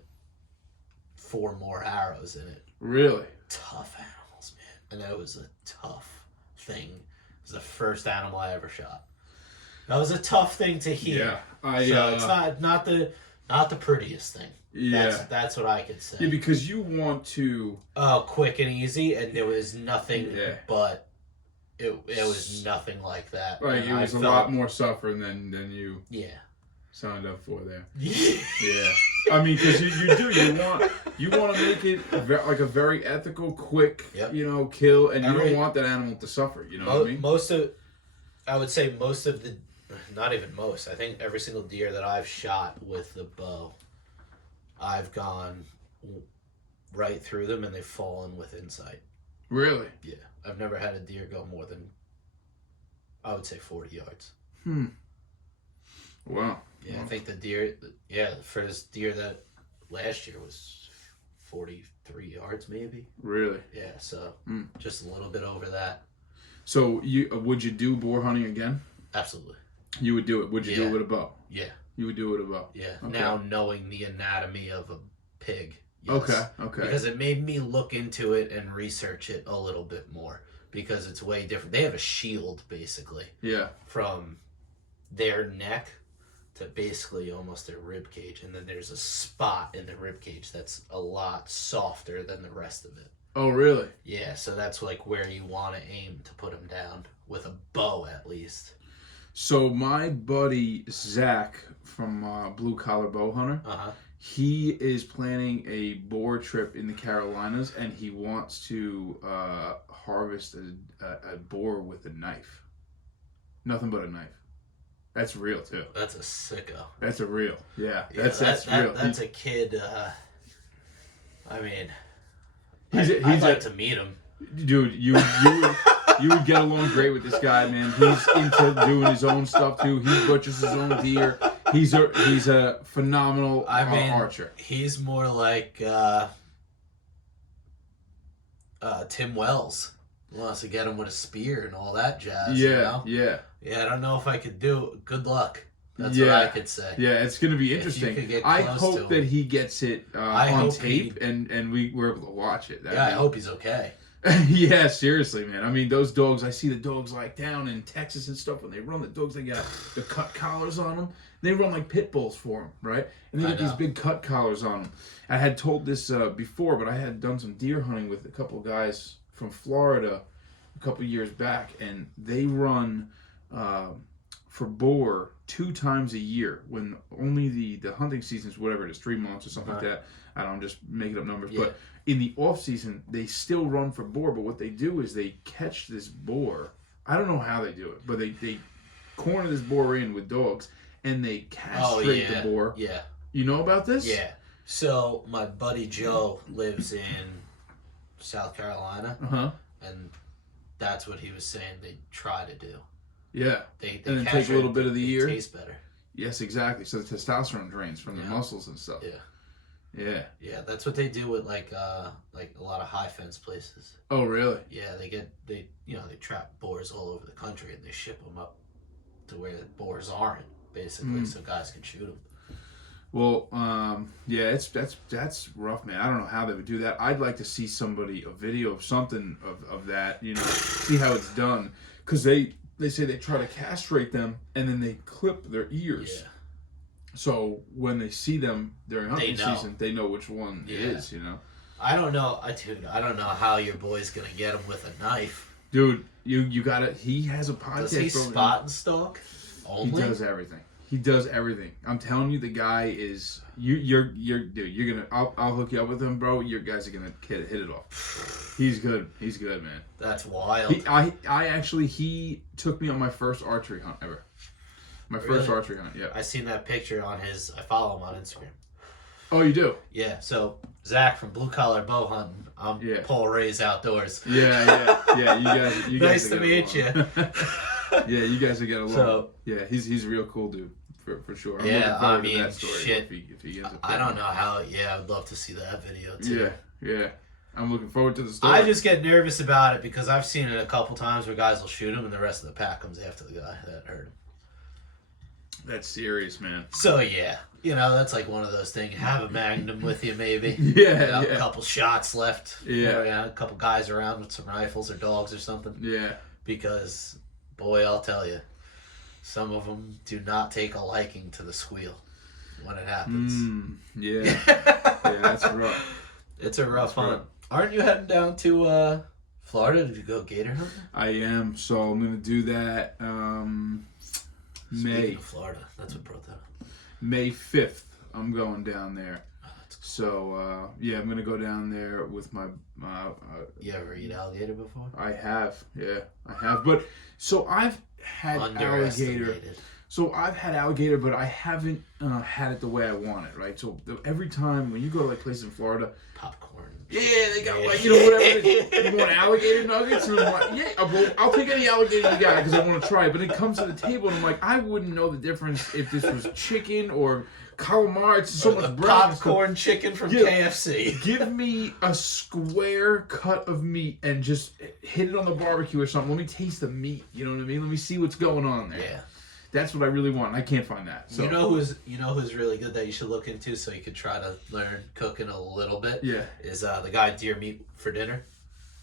4 more arrows in it. Really? Tough animals, man. And that was a tough thing. It was the first animal I ever shot. That was a tough thing to hear. Yeah. It's not the prettiest thing. Yeah. That's what I could say. Yeah, because you want to... Oh, quick and easy, and there was nothing but... It was nothing like that. Right, it was a lot more suffering than you signed up for there. Yeah. I mean, because you want to make it like a very ethical, quick, kill, and you don't want that animal to suffer. You know what I mean? I would say most of the, not even most. I think every single deer that I've shot with the bow, I've gone right through them and they've fallen with insight. Really? Yeah. I've never had a deer go more than I would say 40 yards. Wow. Yeah, I think the deer. Yeah, for this deer that last year was 43 yards maybe. Really? Yeah, so just a little bit over that. So would you do boar hunting again? Absolutely. You would do it. Would you do it with a bow? Yeah. You would do it with a bow. Yeah. Okay. Now knowing the anatomy of a pig. Yes. Okay. Because it made me look into it and research it a little bit more because it's way different. They have a shield basically. Yeah. From their neck to basically almost their rib cage, and then there's a spot in the rib cage that's a lot softer than the rest of it. Oh, really? Yeah, so that's like where you want to aim to put them down with a bow at least. So my buddy Zach from Blue Collar Bow Hunter, he is planning a boar trip in the Carolinas, and he wants to harvest a boar with a knife. Nothing but a knife. That's real too. That's a sicko. That's a real. Yeah. Yeah, that's real. That's a kid. I mean, I'd like to meet him. Dude, you would get along great with this guy, man. He's into doing his own stuff too. He butchers his own deer. He's a phenomenal archer. He's more like Tim Wells. Wants to get him with a spear and all that jazz. Yeah, you know? yeah. I don't know if I could do it. Good luck. That's what I could say. Yeah, it's going to be interesting. I hope that he gets it on tape and we're able to watch it. I hope he's okay. Yeah, seriously, man. I mean, those dogs, I see the dogs like down in Texas and stuff when they run the dogs, they got the cut collars on them. They run like pit bulls for them, right? And they got these big cut collars on them. I had told this before, but I had done some deer hunting with a couple of guys from Florida a couple years back, and they run for boar 2 times a year when only the hunting season is whatever it is, 3 months or something like that. I don't know, I'm just making up numbers. But in the off season, they still run for boar, but what they do is they catch this boar. I don't know how they do it, but they corner this boar in with dogs, and they castrate the boar. Yeah. You know about this? Yeah. So my buddy Joe lives in South Carolina, and that's what he was saying they try to do. Yeah. They and then take a little bit of the ear. Taste better. Yes, exactly. So the testosterone drains from the muscles and stuff. Yeah. Yeah, that's what they do with like a lot of high fence places. Oh, really? Yeah, they trap boars all over the country and they ship them up to where the boars aren't, basically, so guys can shoot them. Well, yeah, that's rough, man. I don't know how they would do that. I'd like to see a video of something of that, see how it's done. Because they say they try to castrate them and then they clip their ears. Yeah. So when they see them during hunting season, they know which one it is, I don't know, dude. I don't know how your boy's going to get him with a knife. Dude, you got it. He has a podcast. Does he spot and stalk? Only? He does everything. He does everything. I'm telling you, the guy is you're I'll hook you up with him, bro. Your guys are gonna hit it off. He's good. He's good, man. That's wild. He took me on my first archery hunt ever. My first archery hunt. Yeah. I seen that picture on his. I follow him on Instagram. Oh, you do? Yeah. So Zach from Blue Collar Bow Hunting. I'm Paul Racz Outdoors. Yeah. You guys. Nice to meet you. Yeah, you guys are getting along. So, yeah, he's a real cool dude for sure. I'm looking forward to that story shit. If he ends up I don't know how. Yeah, I'd love to see that video too. Yeah. I'm looking forward to the story. I just get nervous about it because I've seen it a couple times where guys will shoot him and the rest of the pack comes after the guy that hurt him. That's serious, man. So yeah, that's like one of those things. Have a Magnum with you, maybe. A couple shots left. Yeah. A couple guys around with some rifles or dogs or something. Yeah. Because, boy, I'll tell you, some of them do not take a liking to the squeal when it happens. Yeah, that's rough. It's a rough hunt. Aren't you heading down to Florida to go gator hunting? I am. So I'm gonna do that. Speaking of Florida, that's what brought that up. May 5th, I'm going down there. Oh, that's cool. So I'm gonna go down there with my. You ever eat alligator before? I have. Yeah, I have. But so I've had alligator. So I've had alligator, but I haven't had it the way I want it. Right. So every time when you go to like places in Florida, popcorn. Yeah, they got like, you know, whatever it is. You want alligator nuggets? And I'm like, yeah, I'll take any alligator you got because I want to try it. But it comes to the table and I'm like, I wouldn't know the difference if this was chicken or calamari. It's so much bread. Popcorn chicken from KFC. Give me a square cut of meat and just hit it on the barbecue or something. Let me taste the meat. You know what I mean? Let me see what's going on there. Yeah. That's what I really want. I can't find that. So. You know who's really good that you should look into so you could try to learn cooking a little bit? Yeah. Is the guy Deer Meat for Dinner.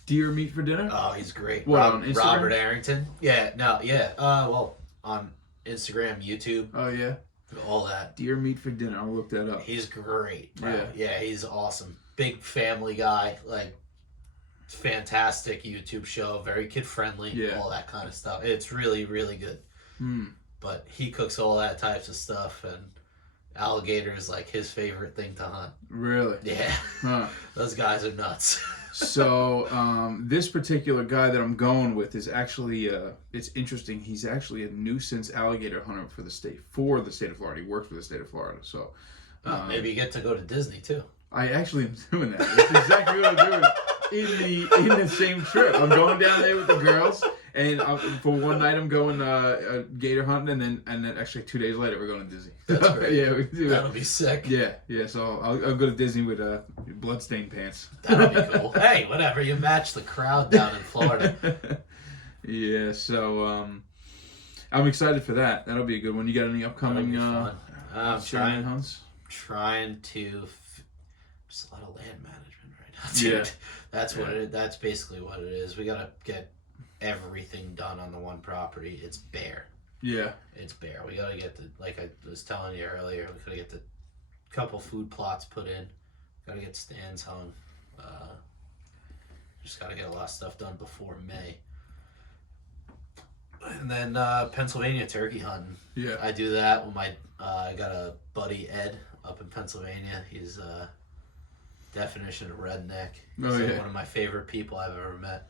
Deer Meat for Dinner? Oh, he's great. What, on Instagram? Robert Arrington. Yeah, no, yeah. Well, on Instagram, YouTube. Oh, yeah? All that. Deer Meat for Dinner. I'll look that up. He's great, bro. Yeah. Yeah, he's awesome. Big family guy, like fantastic YouTube show, very kid friendly, all that kind of stuff. It's really, really good. But he cooks all that types of stuff, and alligator is like his favorite thing to hunt. Really? Yeah. Huh. Those guys are nuts. So this particular guy that I'm going with is actually it's interesting. He's actually a nuisance alligator hunter for the state of Florida. He works for the state of Florida. So maybe you get to go to Disney too. I actually am doing that. That's exactly what I'm doing in the same trip. I'm going down there with the girls, and for one night I'm going gator hunting, and then actually 2 days later we're going to Disney. That's great. Yeah, we can do That'll be sick. Yeah. So I'll go to Disney with bloodstained pants. That'll be cool. Hey, whatever. You match the crowd down in Florida. Yeah. So I'm excited for that. That'll be a good one. You got any upcoming fun. hunts? Trying to. Just a lot of land management right now, dude. Yeah. That's what it. That's basically what it is. We gotta get everything done on the one property. It's bare. Yeah. It's bare. We gotta get like I was telling you earlier, we gotta get the couple food plots put in. Gotta get stands hung. Just gotta get a lot of stuff done before May. And then Pennsylvania turkey hunting. Yeah. I do that with my. I got a buddy Ed up in Pennsylvania. He's definition of redneck. He's one of my favorite people I've ever met.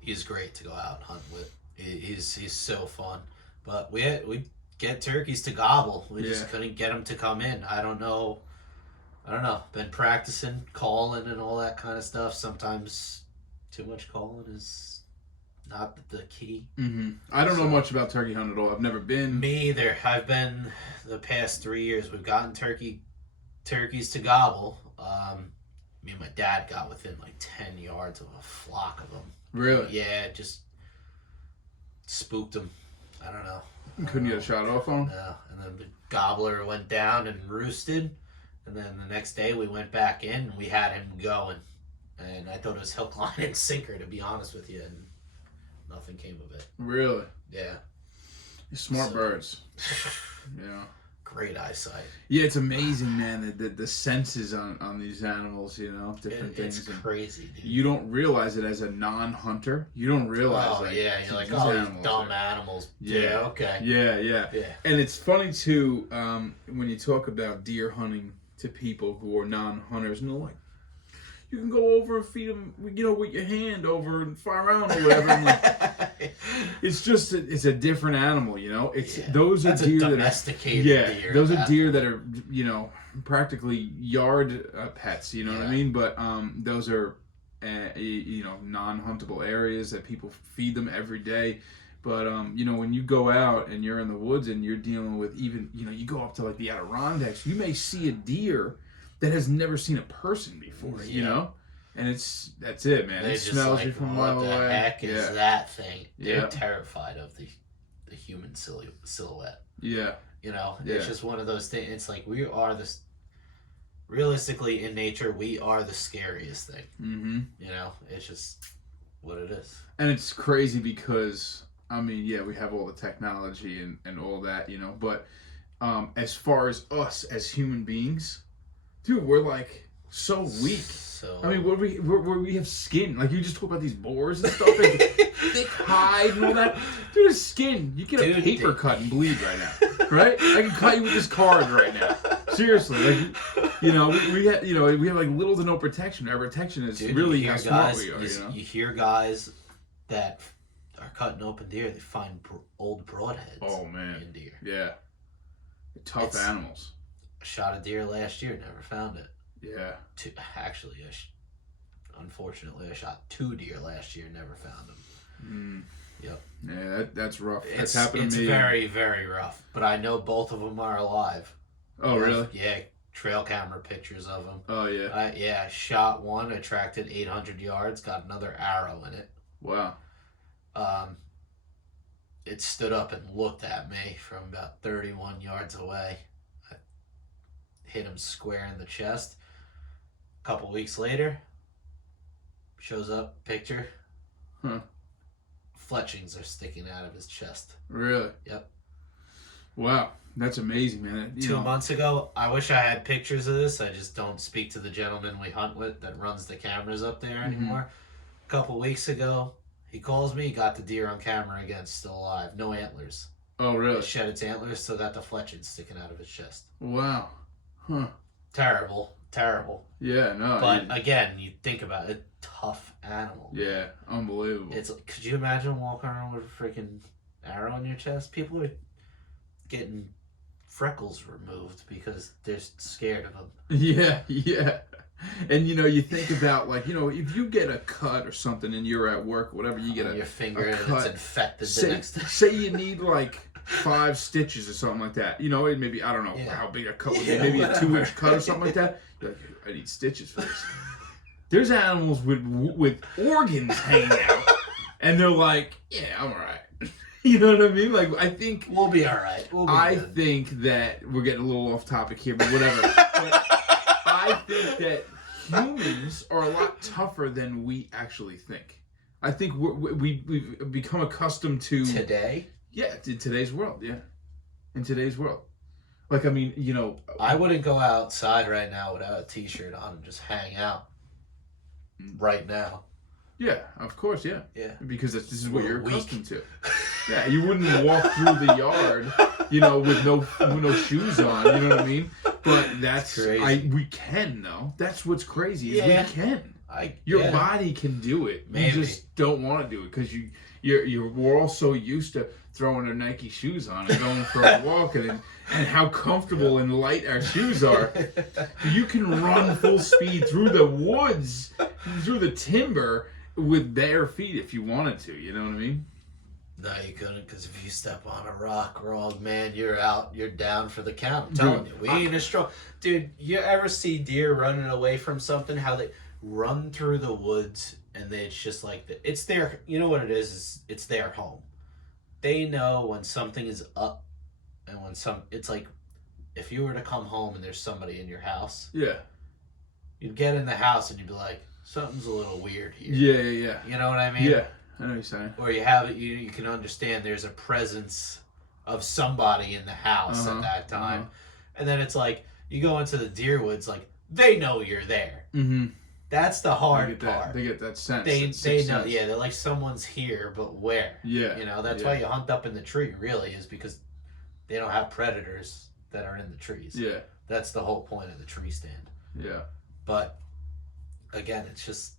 He's great to go out and hunt with. He's so fun. But we get turkeys to gobble. We just couldn't get them to come in. I don't know. Been practicing calling and all that kind of stuff. Sometimes too much calling is not the key. Mm-hmm. I don't know much about turkey hunting at all. I've never been. Me either. I've been the past 3 years. We've gotten turkeys to gobble. Me and my dad got within like 10 yards of a flock of them. Really? Yeah, just spooked them. I don't know. Couldn't get a shot off on them? No. And then the gobbler went down and roosted. And then the next day we went back in and we had him going. And I thought it was hook, line, and sinker, to be honest with you. And nothing came of it. Really? Yeah. Smart birds. Yeah. Great eyesight. Yeah, it's amazing, man. The senses on these animals, different things. It's crazy, dude. You don't realize it as a non-hunter. You don't realize. Oh, yeah. You're like, these dumb animals. Yeah. Okay. Yeah. And it's funny too when you talk about deer hunting to people who are non-hunters, and they're like, you can go over and feed them, with your hand over and fire around or whatever. I'm like, it's a different animal, Those are deer that are domesticated deer. Those are deer that are, practically yard pets. You know what I mean? But those are, non-huntable areas that people feed them every day. But when you go out and you're in the woods and you're dealing with even, you go up to like the Adirondacks, you may see a deer that has never seen a person before, and that's it, man. It smells you from a mile away. What the heck is that thing? They're terrified of the human silhouette. Yeah. It's just one of those things. It's like we are realistically in nature, we are the scariest thing. Mm-hmm. It's just what it is. And it's crazy because, we have all the technology and all that, but as far as us as human beings, dude, we're like so weak. Where we have skin. Like you just talk about these boars and stuff, and thick hide and all that. Dude, it's skin. You get a paper cut and bleed right now, right? I can cut you with this card right now. Seriously, like we have like little to no protection. Our protection is really how smart we are. You hear guys that are cutting open deer. They find old broadheads. Oh man, in deer. Yeah, tough animals. Shot a deer last year, never found it. Yeah. Actually, unfortunately, I shot 2 deer last year, never found them. Yep. Yeah, that's rough. That's happened to me. It's very, very rough. But I know both of them are alive. Oh, really? Yeah, trail camera pictures of them. Oh, yeah. I shot one, attracted 800 yards, got another arrow in it. Wow. It stood up and looked at me from about 31 yards away. I hit him square in the chest. A couple weeks later, shows up, picture. Huh. Fletchings are sticking out of his chest. Really? Yep. Wow. That's amazing, man. 2 months ago, I wish I had pictures of this. I just don't speak to the gentleman we hunt with that runs the cameras up there anymore. A couple weeks ago, he calls me, got the deer on camera again, still alive. No antlers. Oh, really? It shed its antlers, still got the fletchings sticking out of its chest. Wow. Huh. Terrible. Yeah, no. But again, you think about it, tough animal. Yeah, unbelievable. Could you imagine walking around with a freaking arrow in your chest? People are getting freckles removed because they're scared of them. Yeah. And you think about if you get a cut or something and you're at work, whatever, you get your finger and cut, it's infected say, the next day. Say you need 5 stitches or something like that. Maybe I don't know how big a cut would be. Maybe a 2-inch cut or something like that. You're like, I need stitches for this. There's animals with organs hanging out, and they're like, yeah, I'm all right. You know what I mean? I think we'll be all right. I think that we're getting a little off topic here, but whatever. But I think that humans are a lot tougher than we actually think. I think we've become accustomed to today. Yeah, in today's world. Yeah, in today's world. I wouldn't go outside right now without a t-shirt on and just hang out. Right now. Yeah, of course, yeah. Yeah. Because this is what you're accustomed to. Yeah, you wouldn't walk through the yard, with no shoes on, you know what I mean? But that's crazy. We can though. That's what's crazy is we can. Your body can do it. Maybe. You just don't want to do it because we're all so used to throwing our Nike shoes on and going for a walk and how comfortable and light our shoes are. You can run full speed through the woods, through the timber with bare feet if you wanted to. You know what I mean? No, you couldn't, because if you step on a rock wrong, man, you're out. You're down for the count. I'm telling you, we ain't as strong. Dude, you ever see deer running away from something? How they run through the woods and it's just it's their. You know what it is it's their home. They know when something is up. And when it's like, if you were to come home and there's somebody in your house, yeah, you'd get in the house and you'd be like, something's a little weird here. Yeah. You know what I mean? Yeah, I know what you're saying. Or you can understand there's a presence of somebody in the house at that time, and then it's like you go into the deer woods, they know you're there. Mm-hmm. That's the hard part. They get that sense. They know. Sense. Yeah, they're like someone's here, but where? Yeah. That's why you hunt up in the tree. Really, is because they don't have predators that are in the trees. Yeah. That's the whole point of the tree stand. Yeah. But again, it's just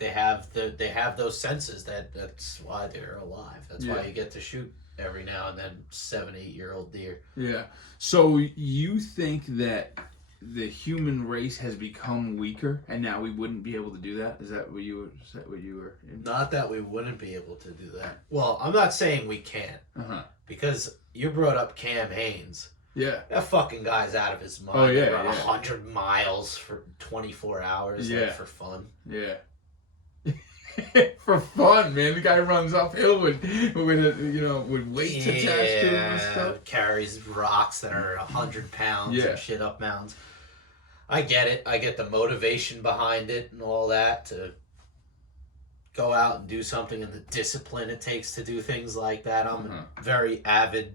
they have those senses that's why they're alive. That's why you get to shoot every now and then 7-8-year-old deer. Yeah. So you think that the human race has become weaker and now we wouldn't be able to do that? Is that what you were in? Not that we wouldn't be able to do that. Well, I'm not saying we can't. Because you brought up Cam Hanes. Yeah. That fucking guy's out of his mind. Oh, yeah. Run 100 miles for 24 hours for fun. Yeah. For fun, man. The guy runs uphill with weights attached to him and stuff. Carries rocks that are 100 pounds and shit up mountains. I get it. I get the motivation behind it and all that to go out and do something and the discipline it takes to do things like that. I'm a very avid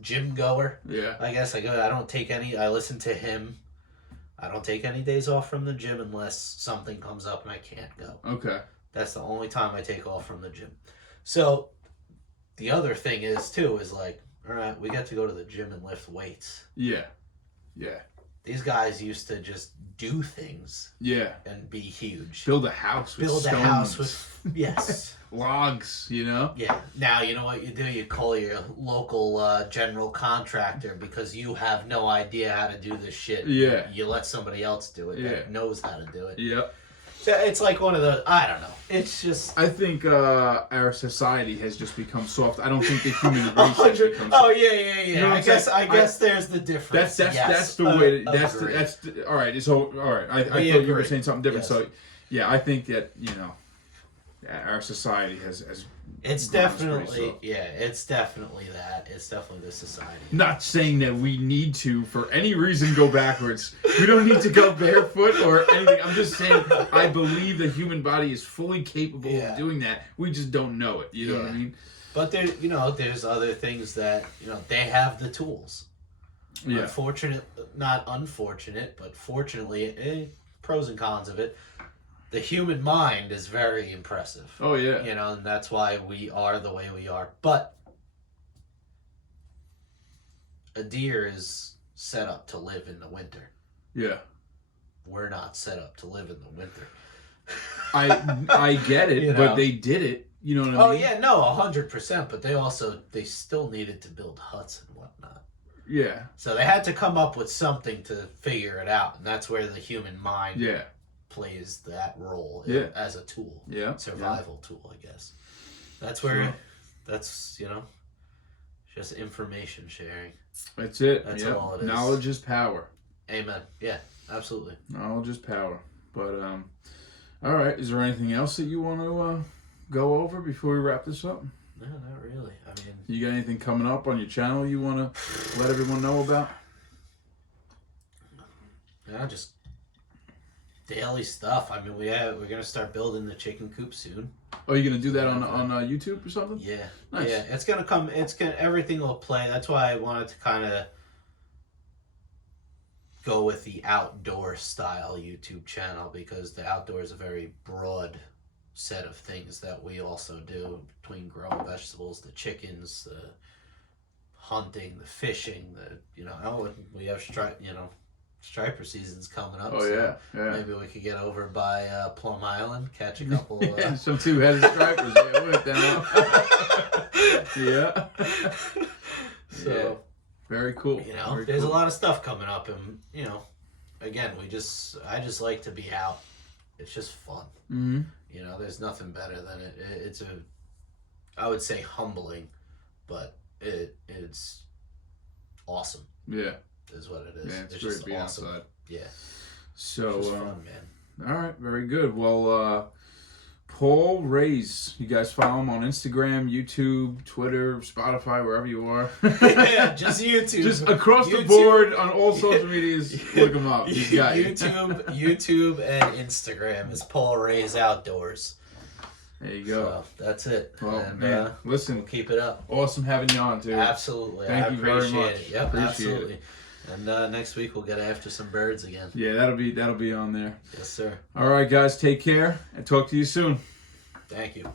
gym goer. Yeah. I guess I don't take any. I listen to him. I don't take any days off from the gym unless something comes up and I can't go. Okay. That's the only time I take off from the gym. So the other thing is all right, we get to go to the gym and lift weights. Yeah. Yeah. These guys used to just do things Yeah. and be huge. Build a house with Build a stones. house with, yes. Logs, you know? Yeah. Now, you know what you do? You call your local general contractor because you have no idea how to do this shit. Yeah. You let somebody else do it that knows how to do it. Yep. So it's like one of the, I don't know. It's just... I think our society has just become soft. I don't think the human race has become soft. Oh, yeah. You know I guess there's the difference. That's the way. All right. So all right. I thought you were saying something different. Yes. So yeah, I think that our society has it's definitely it's definitely that. It's definitely the society. Not saying that we need to for any reason go backwards. We don't need to go barefoot or anything. I'm just saying I believe the human body is fully capable of doing that. We just don't know it. You know what I mean? But there's other things that they have the tools. Yeah. Not unfortunate, but fortunately, pros and cons of it. The human mind is very impressive. Oh, yeah. And that's why we are the way we are. But a deer is set up to live in the winter. Yeah. We're not set up to live in the winter. I get it, but they did it. You know what I mean? Oh, yeah, no, 100%. But they still needed to build huts and whatnot. Yeah. So they had to come up with something to figure it out. And that's where the human mind... Yeah. plays that role as a tool. Yeah. Survival tool, I guess. That's where that's, just information sharing. That's it. That's all it is. Knowledge is power. Amen. Yeah, absolutely. Knowledge is power. But all right, is there anything else that you want to go over before we wrap this up? No, not really. I mean, you got anything coming up on your channel you want to let everyone know about? Yeah, just daily stuff. I mean, we're gonna start building the chicken coop soon. Oh, you're gonna do that on YouTube or something? Yeah, nice. Yeah, it's gonna come. Everything will play. That's why I wanted to kind of go with the outdoor style YouTube channel, because the outdoor is a very broad set of things that we also do, between growing vegetables, the chickens, the hunting, the fishing, we have striper season's coming up. Oh, so yeah. Maybe we could get over by Plum Island, catch a couple some two-headed stripers. Yeah, went down. Yeah. So very cool. There's a lot of stuff coming up, and again, I just like to be out. It's just fun. Mm-hmm. There's nothing better than it. It's I would say humbling, but it's awesome. Yeah. Is what it is. Yeah, it's great just being awesome. outside. Yeah. So it's just fun, man. All right, very good. Well, Paul Racz, you guys follow him on Instagram, YouTube, Twitter, Spotify, wherever you are. Yeah, just YouTube. Just across the board on all social medias. Look him up. He's got YouTube and Instagram is Paul Racz Outdoors. There you go. So that's it. Well, and, man, listen, we'll keep it up. Awesome having you on, too. Absolutely. Thank you very much. It. Yep, appreciate absolutely. It. And next week we'll get after some birds again. Yeah, that'll be on there. Yes, sir. All right, guys, take care and talk to you soon. Thank you.